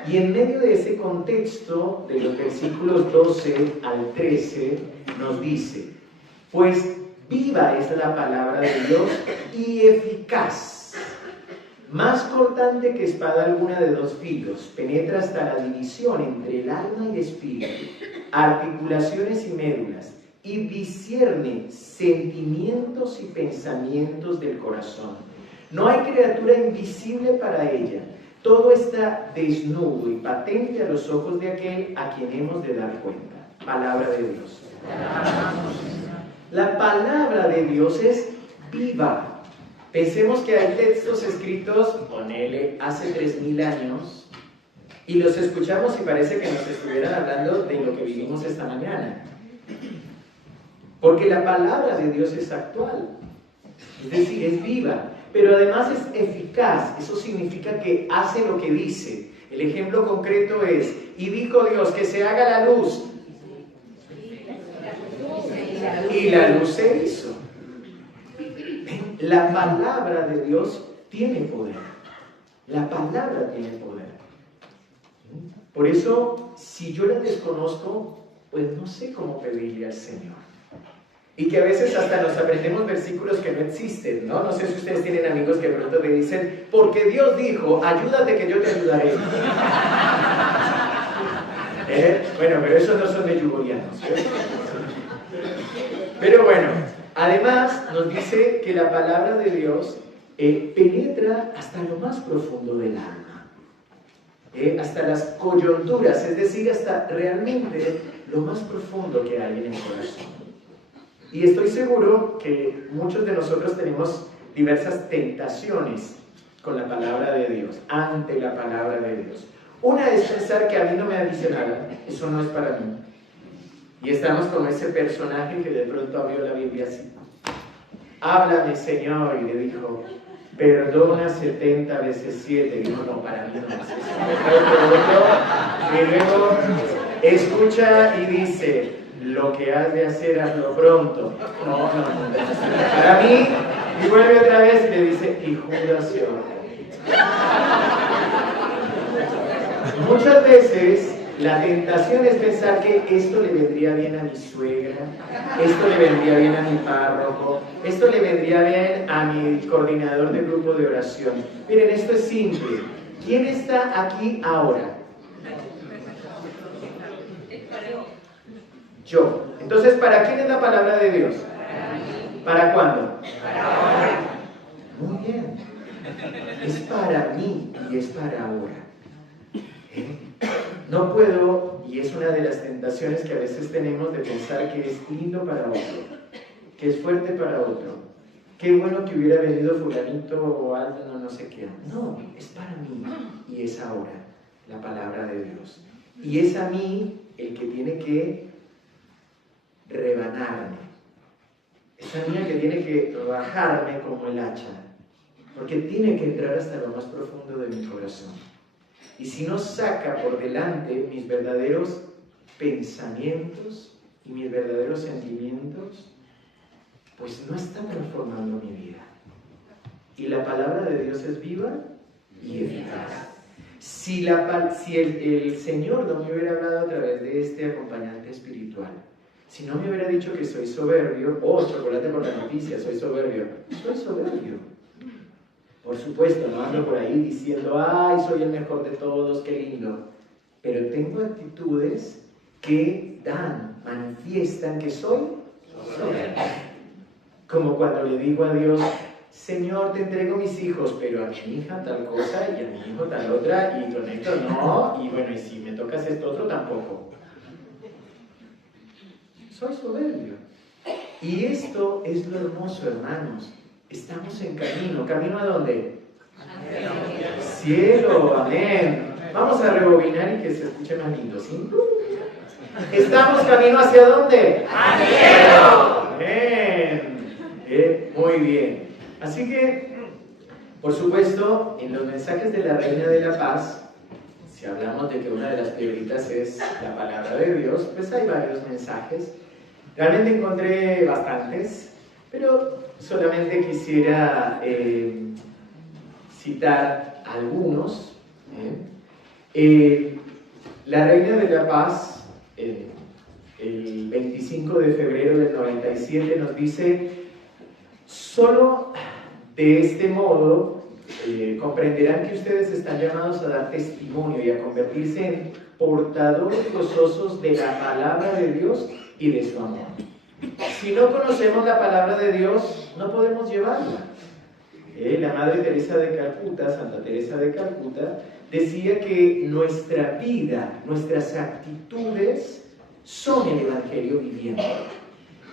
Y en medio de ese contexto, de los versículos 12 al 13, nos dice, pues viva es la palabra de Dios y eficaz, más cortante que espada alguna de 2 filos, penetra hasta la división entre el alma y el espíritu, articulaciones y médulas, y discierne sentimientos y pensamientos del corazón. No hay criatura invisible para ella. Todo está desnudo y patente a los ojos de aquel a quien hemos de dar cuenta. Palabra de Dios. La palabra de Dios es viva. Pensemos que hay textos escritos, ponele, hace 3000 años, y los escuchamos y parece que nos estuvieran hablando de lo que vivimos esta mañana. Porque la palabra de Dios es actual, es decir, es viva. Pero además es eficaz, eso significa que hace lo que dice. El ejemplo concreto es, y dijo Dios que se haga la luz, y la luz se hizo. La palabra de Dios tiene poder, la palabra tiene poder. Por eso, si yo la desconozco, pues no sé cómo pedirle al Señor. Y que a veces hasta nos aprendemos versículos que no existen, ¿no? No sé si ustedes tienen amigos que de pronto te dicen, porque Dios dijo, ayúdate que yo te ayudaré. Bueno, pero esos no son de yugorianos. Pero bueno, además nos dice que la palabra de Dios penetra hasta lo más profundo del alma, hasta las coyunturas, es decir, hasta realmente lo más profundo que hay en el corazón. Y estoy seguro que muchos de nosotros tenemos diversas tentaciones con la palabra de Dios, ante la palabra de Dios. Una es pensar que a mí no me dice nada, eso no es para mí. Y estamos con ese personaje que de pronto abrió la Biblia así. Háblame, Señor, y le dijo, perdona 70 veces 7. Y dijo, no, para mí no es eso. Y luego escucha y dice, lo que has de hacer, hazlo pronto. No. Para mí, y vuelve otra vez y le dice, y Judas se ahorcó. Muchas veces la tentación es pensar que esto le vendría bien a mi suegra, esto le vendría bien a mi párroco, esto le vendría bien a mi coordinador de grupo de oración. Miren, esto es simple. ¿Quién está aquí ahora? Yo. Entonces, ¿para quién es la palabra de Dios? ¿Para cuándo? Para ahora. Muy bien. Es para mí y es para ahora. No puedo, y es una de las tentaciones que a veces tenemos de pensar que es lindo para otro, que es fuerte para otro. Qué bueno que hubiera venido fulanito o algo, no sé qué. No, es para mí y es ahora la palabra de Dios. Y es a mí el que tiene que rebanarme. Es a mí el que tiene que rajarme como el hacha, porque tiene que entrar hasta lo más profundo de mi corazón. Y si no saca por delante mis verdaderos pensamientos y mis verdaderos sentimientos, pues no está transformando mi vida. Y la palabra de Dios es viva y eficaz. Si el Señor no me hubiera hablado a través de este acompañante espiritual, si no me hubiera dicho que soy soberbio, chocolate por la noticia, soy soberbio. Por supuesto, no ando por ahí diciendo, ay, soy el mejor de todos, qué lindo. Pero tengo actitudes que manifiestan que soy soberbio. Como cuando le digo a Dios, Señor, te entrego mis hijos, pero a mi hija tal cosa y a mi hijo tal otra, y con esto no, y bueno, y si me tocas esto otro tampoco. Soy soberbio. Y esto es lo hermoso, hermanos. Estamos en camino. ¿Camino a dónde? Cielo, amén. Vamos a rebobinar y que se escuche más lindo, ¿sí? ¿Estamos camino hacia dónde? ¡Al cielo! Amén. Muy bien. Así que, por supuesto, en los mensajes de la Reina de la Paz, si hablamos de que una de las piedritas es la palabra de Dios, pues hay varios mensajes. Realmente encontré bastantes, pero solamente quisiera citar algunos. La Reina de la Paz, el 25 de febrero del 97, nos dice, solo de este modo comprenderán que ustedes están llamados a dar testimonio y a convertirse en portadores gozosos de la palabra de Dios y de su amor. Si no conocemos la palabra de Dios, no podemos llevarla. La Madre Teresa de Calcuta, Santa Teresa de Calcuta, decía que nuestra vida, nuestras actitudes son el Evangelio viviente.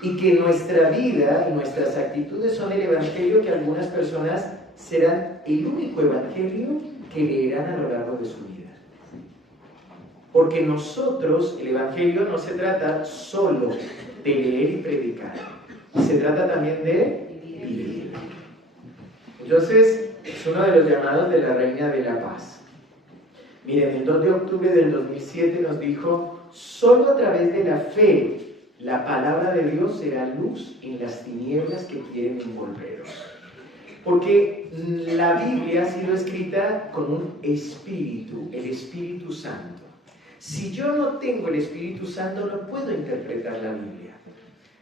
Y que nuestra vida y nuestras actitudes son el Evangelio que algunas personas serán el único Evangelio que leerán a lo largo de su vida. Porque nosotros, el Evangelio no se trata solo de leer y predicar, se trata también de vivir. Entonces, es uno de los llamados de la Reina de la Paz. Miren, el 2 de octubre del 2007 nos dijo, solo a través de la fe, la palabra de Dios será luz en las tinieblas que quieren envolveros. Porque la Biblia ha sido escrita con un espíritu, el Espíritu Santo. Si yo no tengo el Espíritu Santo, no puedo interpretar la Biblia.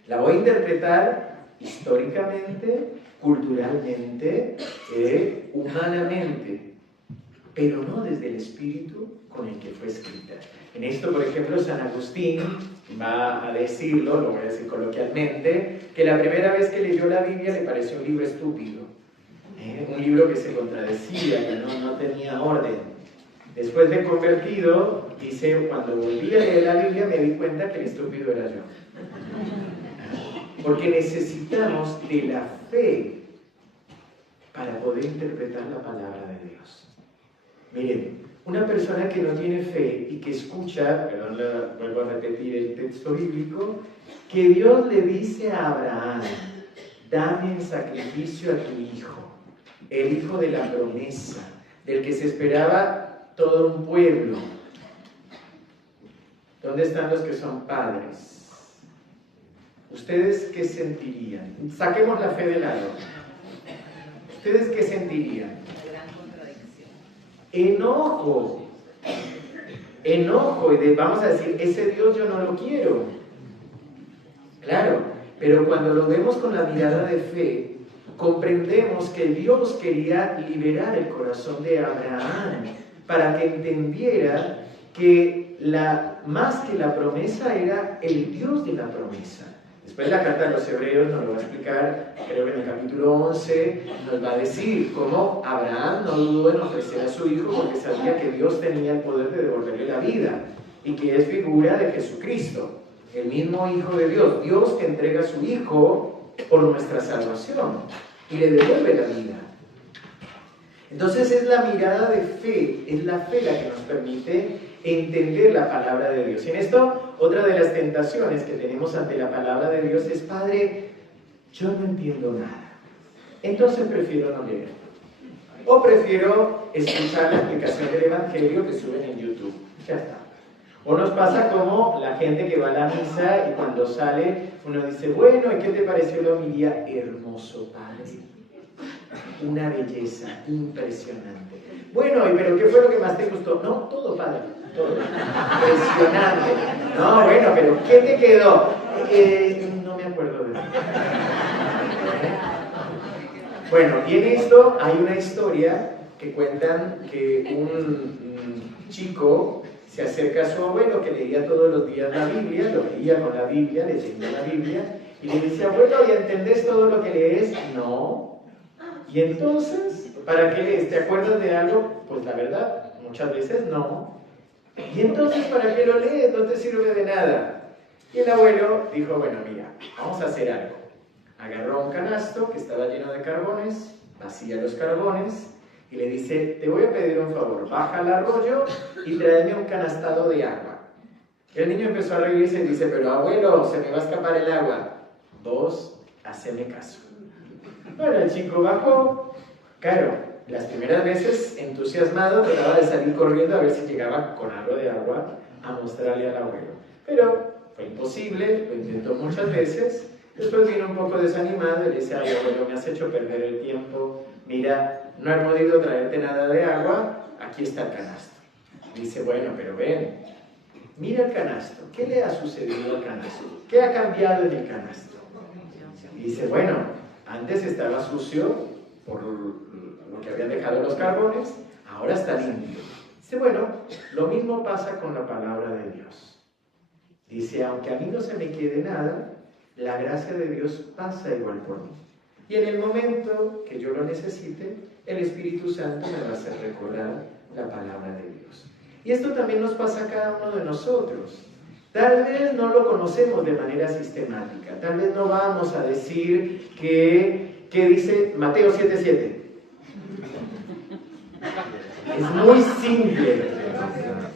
La voy a interpretar históricamente, culturalmente, humanamente, pero no desde el espíritu con el que fue escrita. En esto, por ejemplo, San Agustín va a decirlo, lo voy a decir coloquialmente, que la primera vez que leyó la Biblia le pareció un libro estúpido, un libro que se contradecía, que no tenía orden. Después de convertido, dice, cuando volví a leer la Biblia me di cuenta que el estúpido era yo. Porque necesitamos de la fe para poder interpretar la palabra de Dios. Miren, una persona que no tiene fe y que escucha, perdón, vuelvo a repetir el texto bíblico, que Dios le dice a Abraham, dame en sacrificio a tu hijo, el hijo de la promesa, del que se esperaba todo un pueblo. ¿Dónde están los que son padres? ¿Ustedes qué sentirían? Saquemos la fe de lado. ¿Ustedes qué sentirían? Una gran contradicción. Enojo, y vamos a decir, ese Dios yo no lo quiero. Claro, pero cuando lo vemos con la mirada de fe, comprendemos que Dios quería liberar el corazón de Abraham para que entendiera que más que la promesa era el Dios de la promesa. Después la carta de los Hebreos nos lo va a explicar, creo que en el capítulo 11 nos va a decir cómo Abraham no dudó en ofrecer a su hijo porque sabía que Dios tenía el poder de devolverle la vida y que es figura de Jesucristo, el mismo Hijo de Dios, Dios que entrega a su Hijo por nuestra salvación y le devuelve la vida. Entonces es la mirada de fe, es la fe la que nos permite entender la palabra de Dios. Y en esto, otra de las tentaciones que tenemos ante la palabra de Dios es, Padre, yo no entiendo nada, entonces prefiero no leer. O prefiero escuchar la explicación del Evangelio que suben en YouTube. Ya está. O nos pasa como la gente que va a la misa y cuando sale uno dice, bueno, ¿y qué te pareció la homilía? Hermoso, Padre. Una belleza impresionante. Bueno, pero ¿qué fue lo que más te gustó? No, todo, Padre, todo. Impresionante. No, bueno, pero ¿qué te quedó? No me acuerdo de nada. Bueno, y en esto hay una historia que cuentan que un chico se acerca a su abuelo que leía todos los días la Biblia, lo leía con la Biblia, leyendo la Biblia, y le dice, abuelo, ¿y entendés todo lo que lees? No. Y entonces, ¿para qué lees? ¿Te acuerdas de algo? Pues la verdad, muchas veces no. Y entonces, ¿para qué lo lees? No te sirve de nada. Y el abuelo dijo, bueno, mira, vamos a hacer algo. Agarró un canasto que estaba lleno de carbones, vacía los carbones, y le dice, te voy a pedir un favor, baja al arroyo y tráeme un canastado de agua. El niño empezó a reírse y dice, pero abuelo, se me va a escapar el agua. Vos, haceme caso. Bueno, el chico bajó, claro, las primeras veces entusiasmado trataba de salir corriendo a ver si llegaba con algo de agua a mostrarle al abuelo. Pero fue imposible, lo intentó muchas veces, después vino un poco desanimado y le dice, ay abuelo, me has hecho perder el tiempo, mira, no he podido traerte nada de agua, aquí está el canasto. Dice, bueno, pero ven, mira el canasto, ¿qué le ha sucedido al canasto? ¿Qué ha cambiado en el canasto? Y dice, bueno, antes estaba sucio por lo que habían dejado los carbones, ahora está limpio. Dice, bueno, lo mismo pasa con la palabra de Dios. Dice, aunque a mí no se me quede nada, la gracia de Dios pasa igual por mí. Y en el momento que yo lo necesite, el Espíritu Santo me va a hacer recordar la palabra de Dios. Y esto también nos pasa a cada uno de nosotros. Tal vez no lo conocemos de manera sistemática, tal vez no vamos a decir que dice Mateo 7:7. Es muy simple,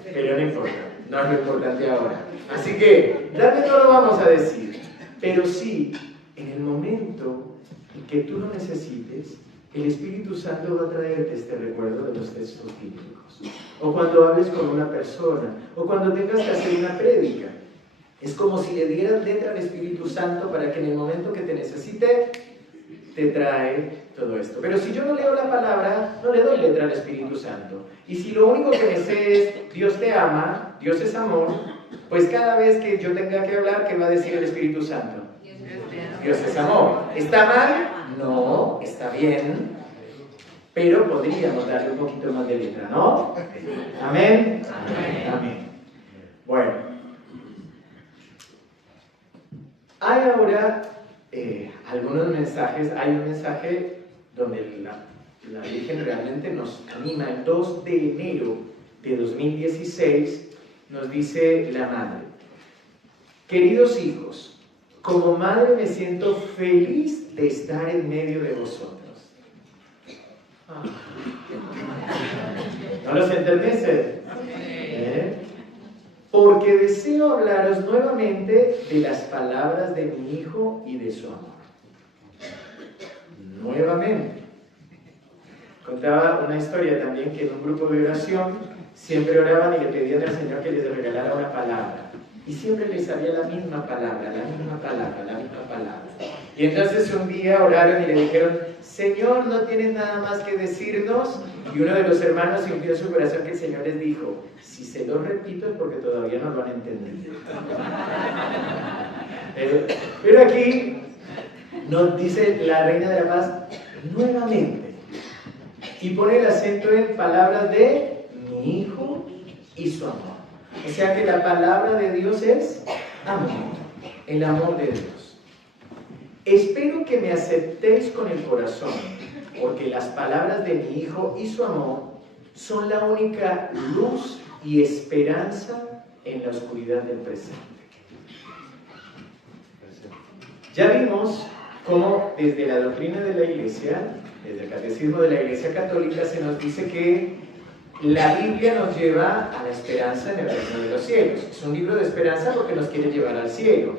pero no importa, no es lo importante ahora. Así que, tal vez no lo vamos a decir, pero sí, en el momento en que tú lo necesites, el Espíritu Santo va a traerte este recuerdo de los textos bíblicos. O cuando hables con una persona, o cuando tengas que hacer una prédica. Es como si le dieras letra al Espíritu Santo para que en el momento que te necesite, te trae todo esto. Pero si yo no leo la palabra, no le doy letra al Espíritu Santo. Y si lo único que me sé es Dios te ama, Dios es amor, pues cada vez que yo tenga que hablar, ¿qué va a decir el Espíritu Santo? Dios es amor. ¿Está mal? No, está bien. Pero podríamos darle un poquito más de letra, ¿no? ¿Amén? Amén. Amén. Bueno. Hay ahora algunos mensajes. Hay un mensaje donde la Virgen realmente nos anima. El 2 de enero de 2016 nos dice la Madre: queridos hijos, como madre me siento feliz de estar en medio de vosotros. ¿No los entendés? Porque deseo hablaros nuevamente de las palabras de mi Hijo y de su amor. Nuevamente. Contaba una historia también que en un grupo de oración siempre oraban y le pedían al Señor que les regalara una palabra. Y siempre les salía la misma palabra, la misma palabra, la misma palabra. Y entonces un día oraron y le dijeron: Señor, ¿no tienes nada más que decirnos? Y uno de los hermanos sintió en su corazón que el Señor les dijo: si se lo repito es porque todavía no lo han entendido. Pero aquí nos dice la Reina de la Paz nuevamente, y pone el acento en palabras de mi Hijo y su amor. O sea que la palabra de Dios es amor, el amor de Dios. Espero que me aceptéis con el corazón, porque las palabras de mi Hijo y su amor son la única luz y esperanza en la oscuridad del presente. Ya vimos cómo desde la doctrina de la Iglesia, desde el Catecismo de la Iglesia Católica, se nos dice que la Biblia nos lleva a la esperanza en el reino de los cielos. Es un libro de esperanza porque nos quiere llevar al cielo.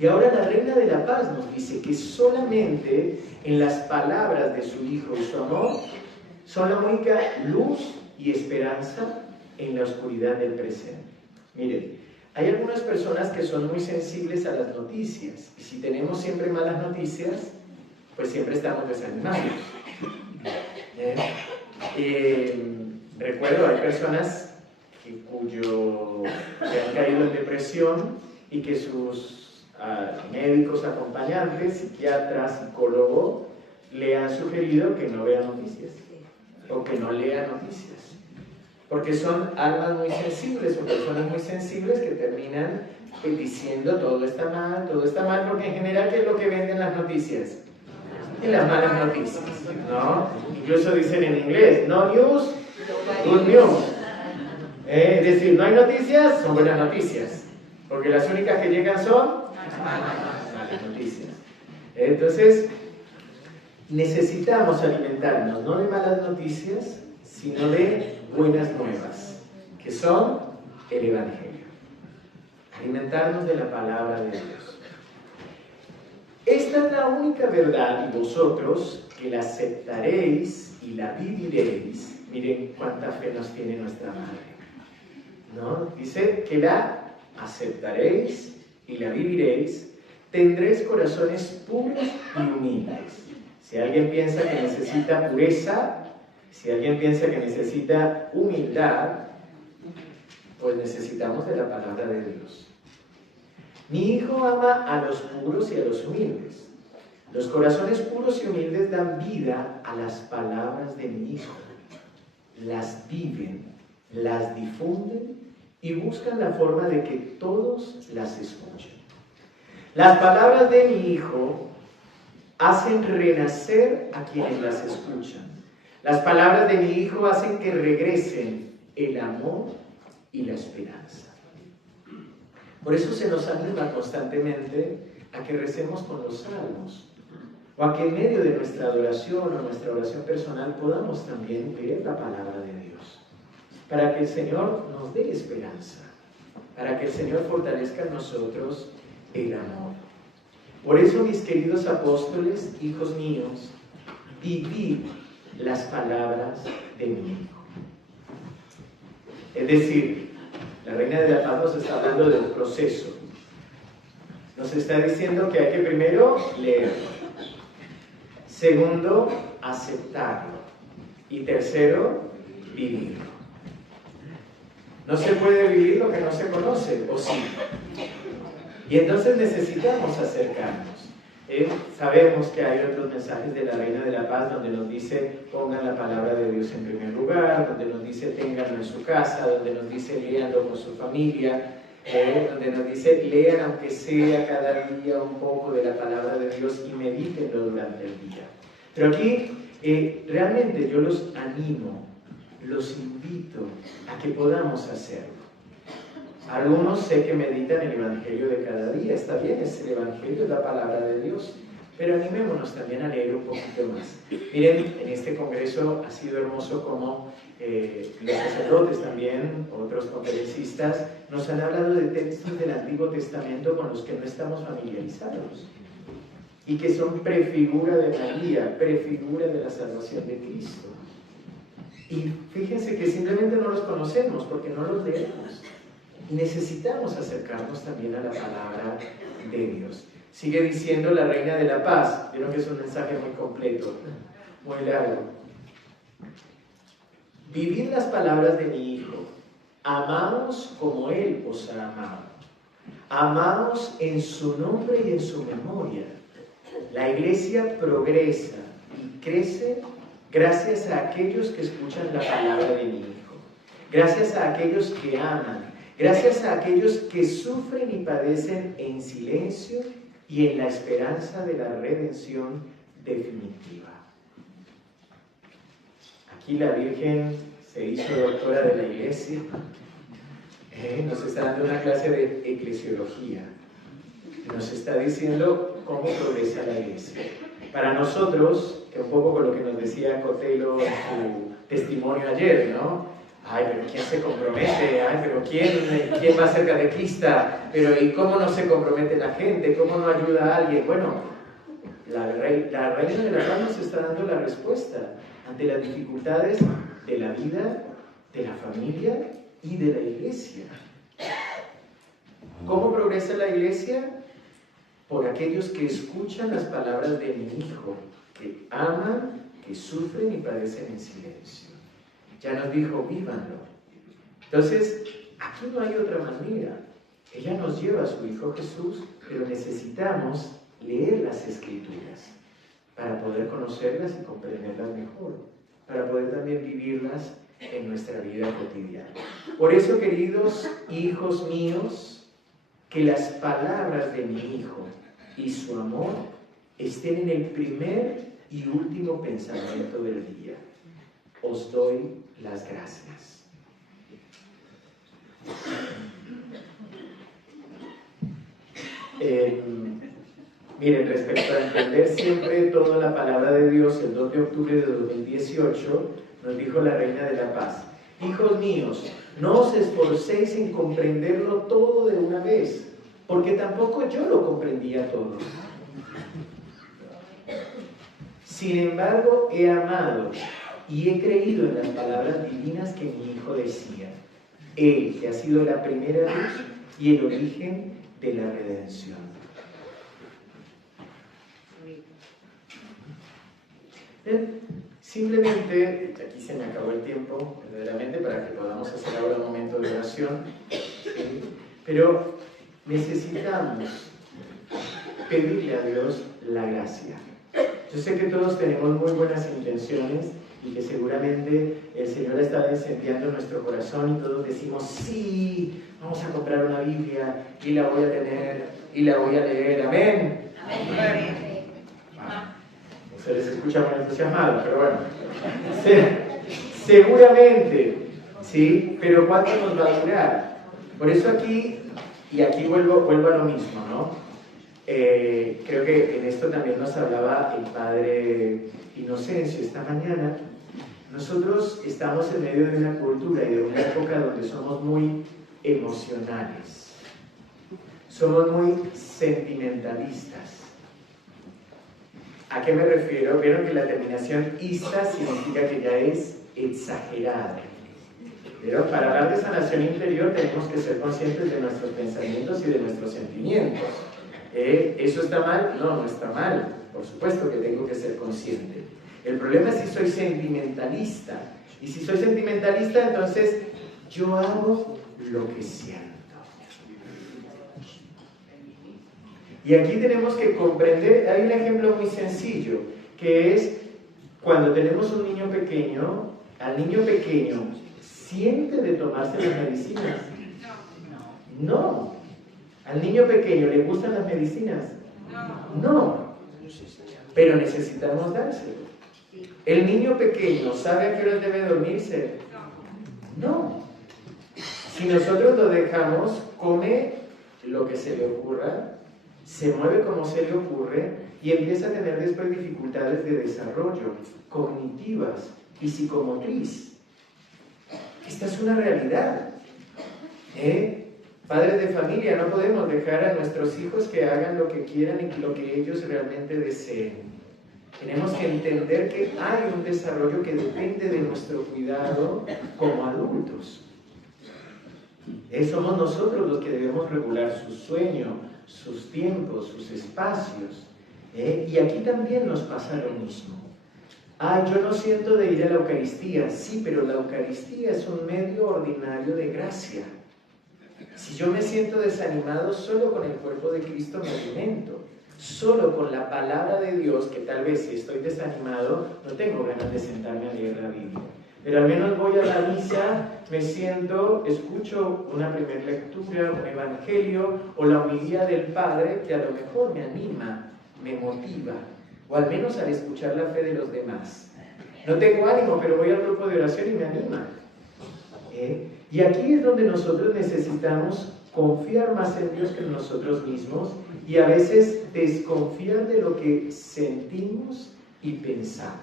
Y ahora la Reina de la Paz nos dice que solamente en las palabras de su Hijo y su amor son la única luz y esperanza en la oscuridad del presente. Miren, hay algunas personas que son muy sensibles a las noticias, y si tenemos siempre malas noticias, pues siempre estamos desanimados. Recuerdo, hay personas que han caído en depresión y que sus médicos acompañantes, psiquiatras, psicólogos, le han sugerido que no vean noticias o que no lean noticias. Porque son almas muy sensibles o personas muy sensibles que terminan diciendo todo está mal, porque en general, ¿qué es lo que venden las noticias? En las malas noticias, ¿no? Incluso dicen en inglés, no news, good news. Es decir, no hay noticias, son buenas noticias. Porque las únicas que llegan son malas noticias. Entonces, necesitamos alimentarnos no de malas noticias, sino de buenas nuevas, que son el Evangelio. Alimentarnos de la palabra de Dios. Esta es la única verdad, y vosotros que la aceptaréis y la viviréis. Miren cuánta fe nos tiene nuestra Madre, ¿no? Dice que la aceptaréis y la viviréis, tendréis corazones puros y humildes. Si alguien piensa que necesita pureza, si alguien piensa que necesita humildad, pues necesitamos de la palabra de Dios. Mi Hijo ama a los puros y a los humildes. Los corazones puros y humildes dan vida a las palabras de mi Hijo. Las viven, las difunden y buscan la forma de que todos las escuchen. Las palabras de mi Hijo hacen renacer a quienes las escuchan. Las palabras de mi Hijo hacen que regresen el amor y la esperanza. Por eso se nos anima constantemente a que recemos con los salmos, o a que en medio de nuestra adoración o nuestra oración personal podamos también leer la palabra de Dios, para que el Señor nos dé esperanza, para que el Señor fortalezca en nosotros el amor. Por eso, mis queridos apóstoles, hijos míos, vivid las palabras de mi Hijo. Es decir, la Reina de la Paz nos está hablando de un proceso. Nos está diciendo que hay que primero leerlo, segundo, aceptarlo, y tercero, vivirlo. No se puede vivir lo que no se conoce, ¿o sí? Y entonces necesitamos acercarnos. Sabemos que hay otros mensajes de la Reina de la Paz donde nos dice pongan la palabra de Dios en primer lugar, donde nos dice ténganlo en su casa, donde nos dice léanlo con su familia, donde nos dice lean aunque sea cada día un poco de la palabra de Dios y medítenlo durante el día. Pero aquí realmente yo los animo, los invito a que podamos hacerlo. Algunos sé que meditan el Evangelio de cada día, está bien, es el Evangelio, es la palabra de Dios, pero animémonos también a leer un poquito más. Miren, en este congreso ha sido hermoso como los sacerdotes también, otros conferencistas, nos han hablado de textos del Antiguo Testamento con los que no estamos familiarizados y que son prefigura de María, prefigura de la salvación de Cristo. Y fíjense que simplemente no los conocemos porque no los leemos. Y necesitamos acercarnos también a la palabra de Dios. Sigue diciendo la Reina de la Paz. Vieron que es un mensaje muy completo, muy largo. Vivid las palabras de mi Hijo. Amaos como Él os ha amado. Amaos en su nombre y en su memoria. La Iglesia progresa y crece gracias a aquellos que escuchan la palabra de mi Hijo. Gracias a aquellos que aman. Gracias a aquellos que sufren y padecen en silencio y en la esperanza de la redención definitiva. Aquí la Virgen se hizo doctora de la Iglesia, nos está dando una clase de eclesiología, nos está diciendo cómo progresa la Iglesia. Para nosotros, que un poco con lo que nos decía Cotelo en su testimonio ayer, ¿no? Ay, pero ¿quién se compromete? Ay, pero ¿quién va a ser catequista? Pero ¿y cómo no se compromete la gente? ¿Cómo no ayuda a alguien? Bueno, la Reina de la Paz nos está dando la respuesta ante las dificultades de la vida, de la familia y de la Iglesia. ¿Cómo progresa la Iglesia? Por aquellos que escuchan las palabras de mi Hijo, que aman, que sufren y padecen en silencio. Ya nos dijo, vívanlo. Entonces, aquí no hay otra manera. Ella nos lleva a su Hijo Jesús, pero necesitamos leer las Escrituras para poder conocerlas y comprenderlas mejor, para poder también vivirlas en nuestra vida cotidiana. Por eso, queridos hijos míos, que las palabras de mi Hijo y su amor estén en el primer y último pensamiento del día. Os doy las gracias. Miren, respecto a entender siempre toda la palabra de Dios, el 2 de octubre de 2018 nos dijo la Reina de la Paz: hijos míos, no os esforcéis en comprenderlo todo de una vez, porque tampoco yo lo comprendía todo. Sin embargo, he amado y he creído en las palabras divinas que mi Hijo decía. Él, que ha sido la primera luz y el origen de la redención. Simplemente, aquí se me acabó el tiempo, verdaderamente, para que podamos hacer ahora un momento de oración. ¿Sí? Pero necesitamos pedirle a Dios la gracia. Yo sé que todos tenemos muy buenas intenciones y que seguramente el Señor está incendiando nuestro corazón y todos decimos, sí, vamos a comprar una Biblia y la voy a tener y la voy a leer. Amén. Amén. Se les escucha muy entusiasmado, pero bueno. Seguramente, ¿sí? Pero ¿cuánto nos va a durar? Por eso aquí, y aquí vuelvo a lo mismo, ¿no? Creo que en esto también nos hablaba el Padre Inocencio esta mañana. Nosotros estamos en medio de una cultura y de una época donde somos muy emocionales, somos muy sentimentalistas. ¿A qué me refiero? Vieron que la terminación ista significa que ya es exagerada. Pero para hablar de sanación interior tenemos que ser conscientes de nuestros pensamientos y de nuestros sentimientos. ¿Eso está mal? No, no está mal. Por supuesto que tengo que ser consciente. El problema es si soy sentimentalista. Y si soy sentimentalista, entonces yo hago lo que siento. Y aquí tenemos que comprender, hay un ejemplo muy sencillo, que es cuando tenemos un niño pequeño, al niño pequeño, ¿siente de tomarse las medicinas? No. ¿Al niño pequeño le gustan las medicinas? No. Pero necesitamos dárselo. ¿El niño pequeño sabe a qué hora debe dormirse? No. Si nosotros lo dejamos, come lo que se le ocurra, se mueve como se le ocurre y empieza a tener después dificultades de desarrollo cognitivas y psicomotriz. Esta es una realidad. Padres de familia, no podemos dejar a nuestros hijos que hagan lo que quieran y lo que ellos realmente deseen. Tenemos que entender que hay un desarrollo que depende de nuestro cuidado como adultos. Somos nosotros los que debemos regular su sueño, sus tiempos, sus espacios. Y aquí también nos pasa lo mismo. Yo no siento de ir a la Eucaristía. Sí, pero la Eucaristía es un medio ordinario de gracia. Si yo me siento desanimado, solo con el cuerpo de Cristo me alimento. Solo con la palabra de Dios, que tal vez si estoy desanimado, no tengo ganas de sentarme a leer la Biblia. Pero al menos voy a la misa, me siento, escucho una primera lectura, un evangelio o la homilía del Padre que a lo mejor me anima, me motiva, o al menos al escuchar la fe de los demás. No tengo ánimo, pero voy al grupo de oración y me anima. Y aquí es donde nosotros necesitamos confiar más en Dios que en nosotros mismos y a veces desconfiar de lo que sentimos y pensamos.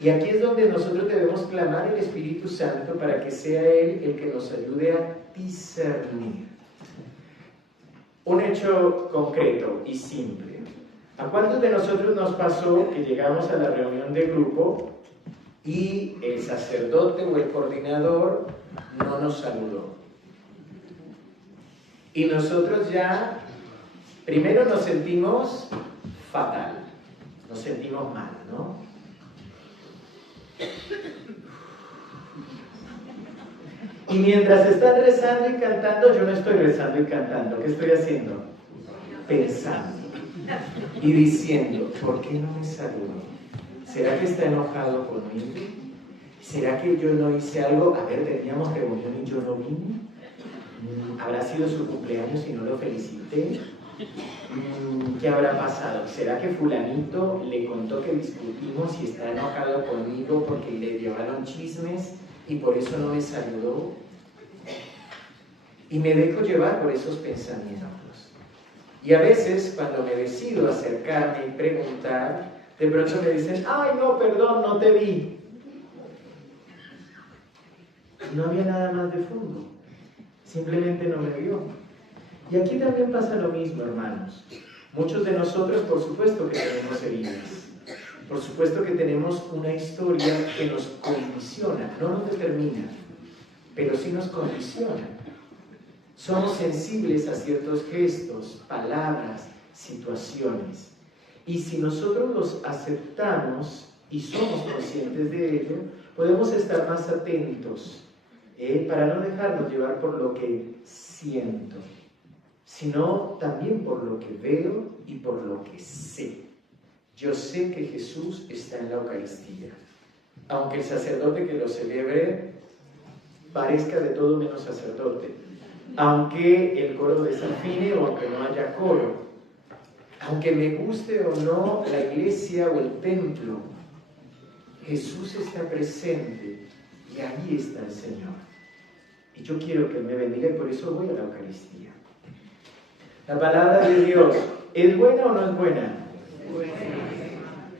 Y aquí es donde nosotros debemos clamar al Espíritu Santo para que sea Él el que nos ayude a discernir. Un hecho concreto y simple. ¿A cuántos de nosotros nos pasó que llegamos a la reunión de grupo y el sacerdote o el coordinador no nos saludó? Y nosotros ya, primero nos sentimos fatal, nos sentimos mal, ¿no? Y mientras están rezando y cantando, yo no estoy rezando y cantando. ¿Qué estoy haciendo? Pensando y diciendo, ¿por qué no me saludó? ¿Será que está enojado conmigo? ¿Será que yo no hice algo? A ver, teníamos reunión y yo no vine. ¿Habrá sido su cumpleaños y no lo felicité? ¿Qué habrá pasado? ¿Será que fulanito le contó que discutimos y está enojado conmigo porque le llevaron chismes y por eso no me saludó? Y me dejo llevar por esos pensamientos. Y a veces cuando me decido acercarme y preguntar, de pronto me dicen, ¡ay no, perdón, no te vi! No había nada más de fondo. Simplemente no me vio. Y aquí también pasa lo mismo, hermanos. Muchos de nosotros, por supuesto que tenemos heridas. Por supuesto que tenemos una historia que nos condiciona, no nos determina, pero sí nos condiciona. Somos sensibles a ciertos gestos, palabras, situaciones. Y si nosotros los aceptamos y somos conscientes de ello, podemos estar más atentos para no dejarnos llevar por lo que siento, sino también por lo que veo y por lo que sé. Yo sé que Jesús está en la Eucaristía. Aunque el sacerdote que lo celebre parezca de todo menos sacerdote. Aunque el coro desafine o aunque no haya coro. Aunque me guste o no la iglesia o el templo, Jesús está presente y ahí está el Señor. Y yo quiero que Él me bendiga y por eso voy a la Eucaristía. La palabra de Dios, ¿es buena o no es buena? Buena.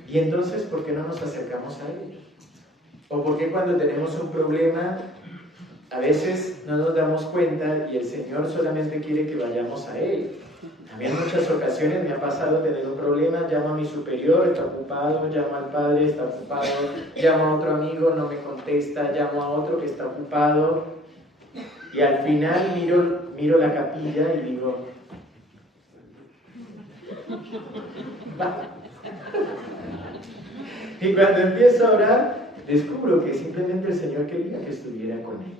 Y entonces, ¿por qué no nos acercamos a Él? ¿O por qué cuando tenemos un problema, a veces no nos damos cuenta y el Señor solamente quiere que vayamos a Él? A mí en muchas ocasiones me ha pasado tener un problema, llamo a mi superior, está ocupado, llamo al padre, está ocupado, llamo a otro amigo, no me contesta, llamo a otro que está ocupado. Y al final miro la capilla y digo, va. Y cuando empiezo a orar, descubro que simplemente el Señor quería que estuviera con Él.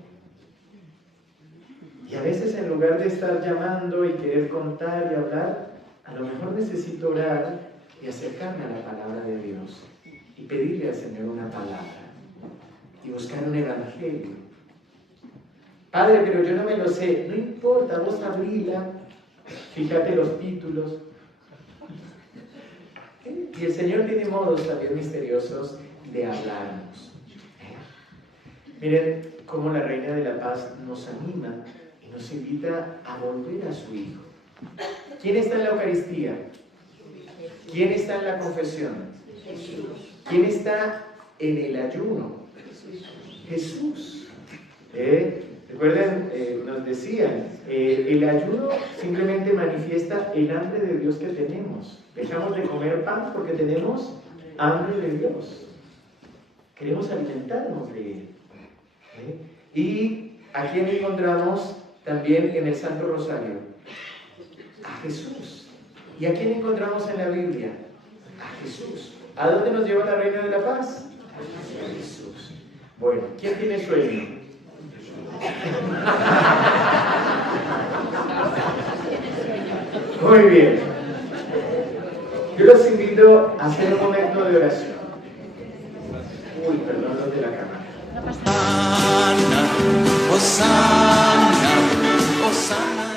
Y a veces en lugar de estar llamando y querer contar y hablar, a lo mejor necesito orar y acercarme a la palabra de Dios y pedirle al Señor una palabra y buscar un evangelio. Padre, pero yo no me lo sé. No importa, vos abrila, fíjate los títulos. Y el Señor tiene modos también misteriosos de hablarnos. Miren cómo la Reina de la Paz nos anima y nos invita a volver a su Hijo. ¿Quién está en la Eucaristía? ¿Quién está en la confesión? ¿Quién está en el ayuno? Jesús. Recuerden, nos decían, el ayuno simplemente manifiesta el hambre de Dios que tenemos. Dejamos de comer pan porque tenemos hambre de Dios. Queremos alimentarnos de Él. Y ¿a quién encontramos también en el Santo Rosario? A Jesús. ¿Y a quién encontramos en la Biblia? A Jesús. ¿A dónde nos lleva la Reina de la Paz? A Jesús. Bueno, ¿quién tiene sueño? Muy bien. Yo los invito a hacer un momento de oración. Uy, perdón, los de la cámara. Hosanna, Hosanna, Hosanna.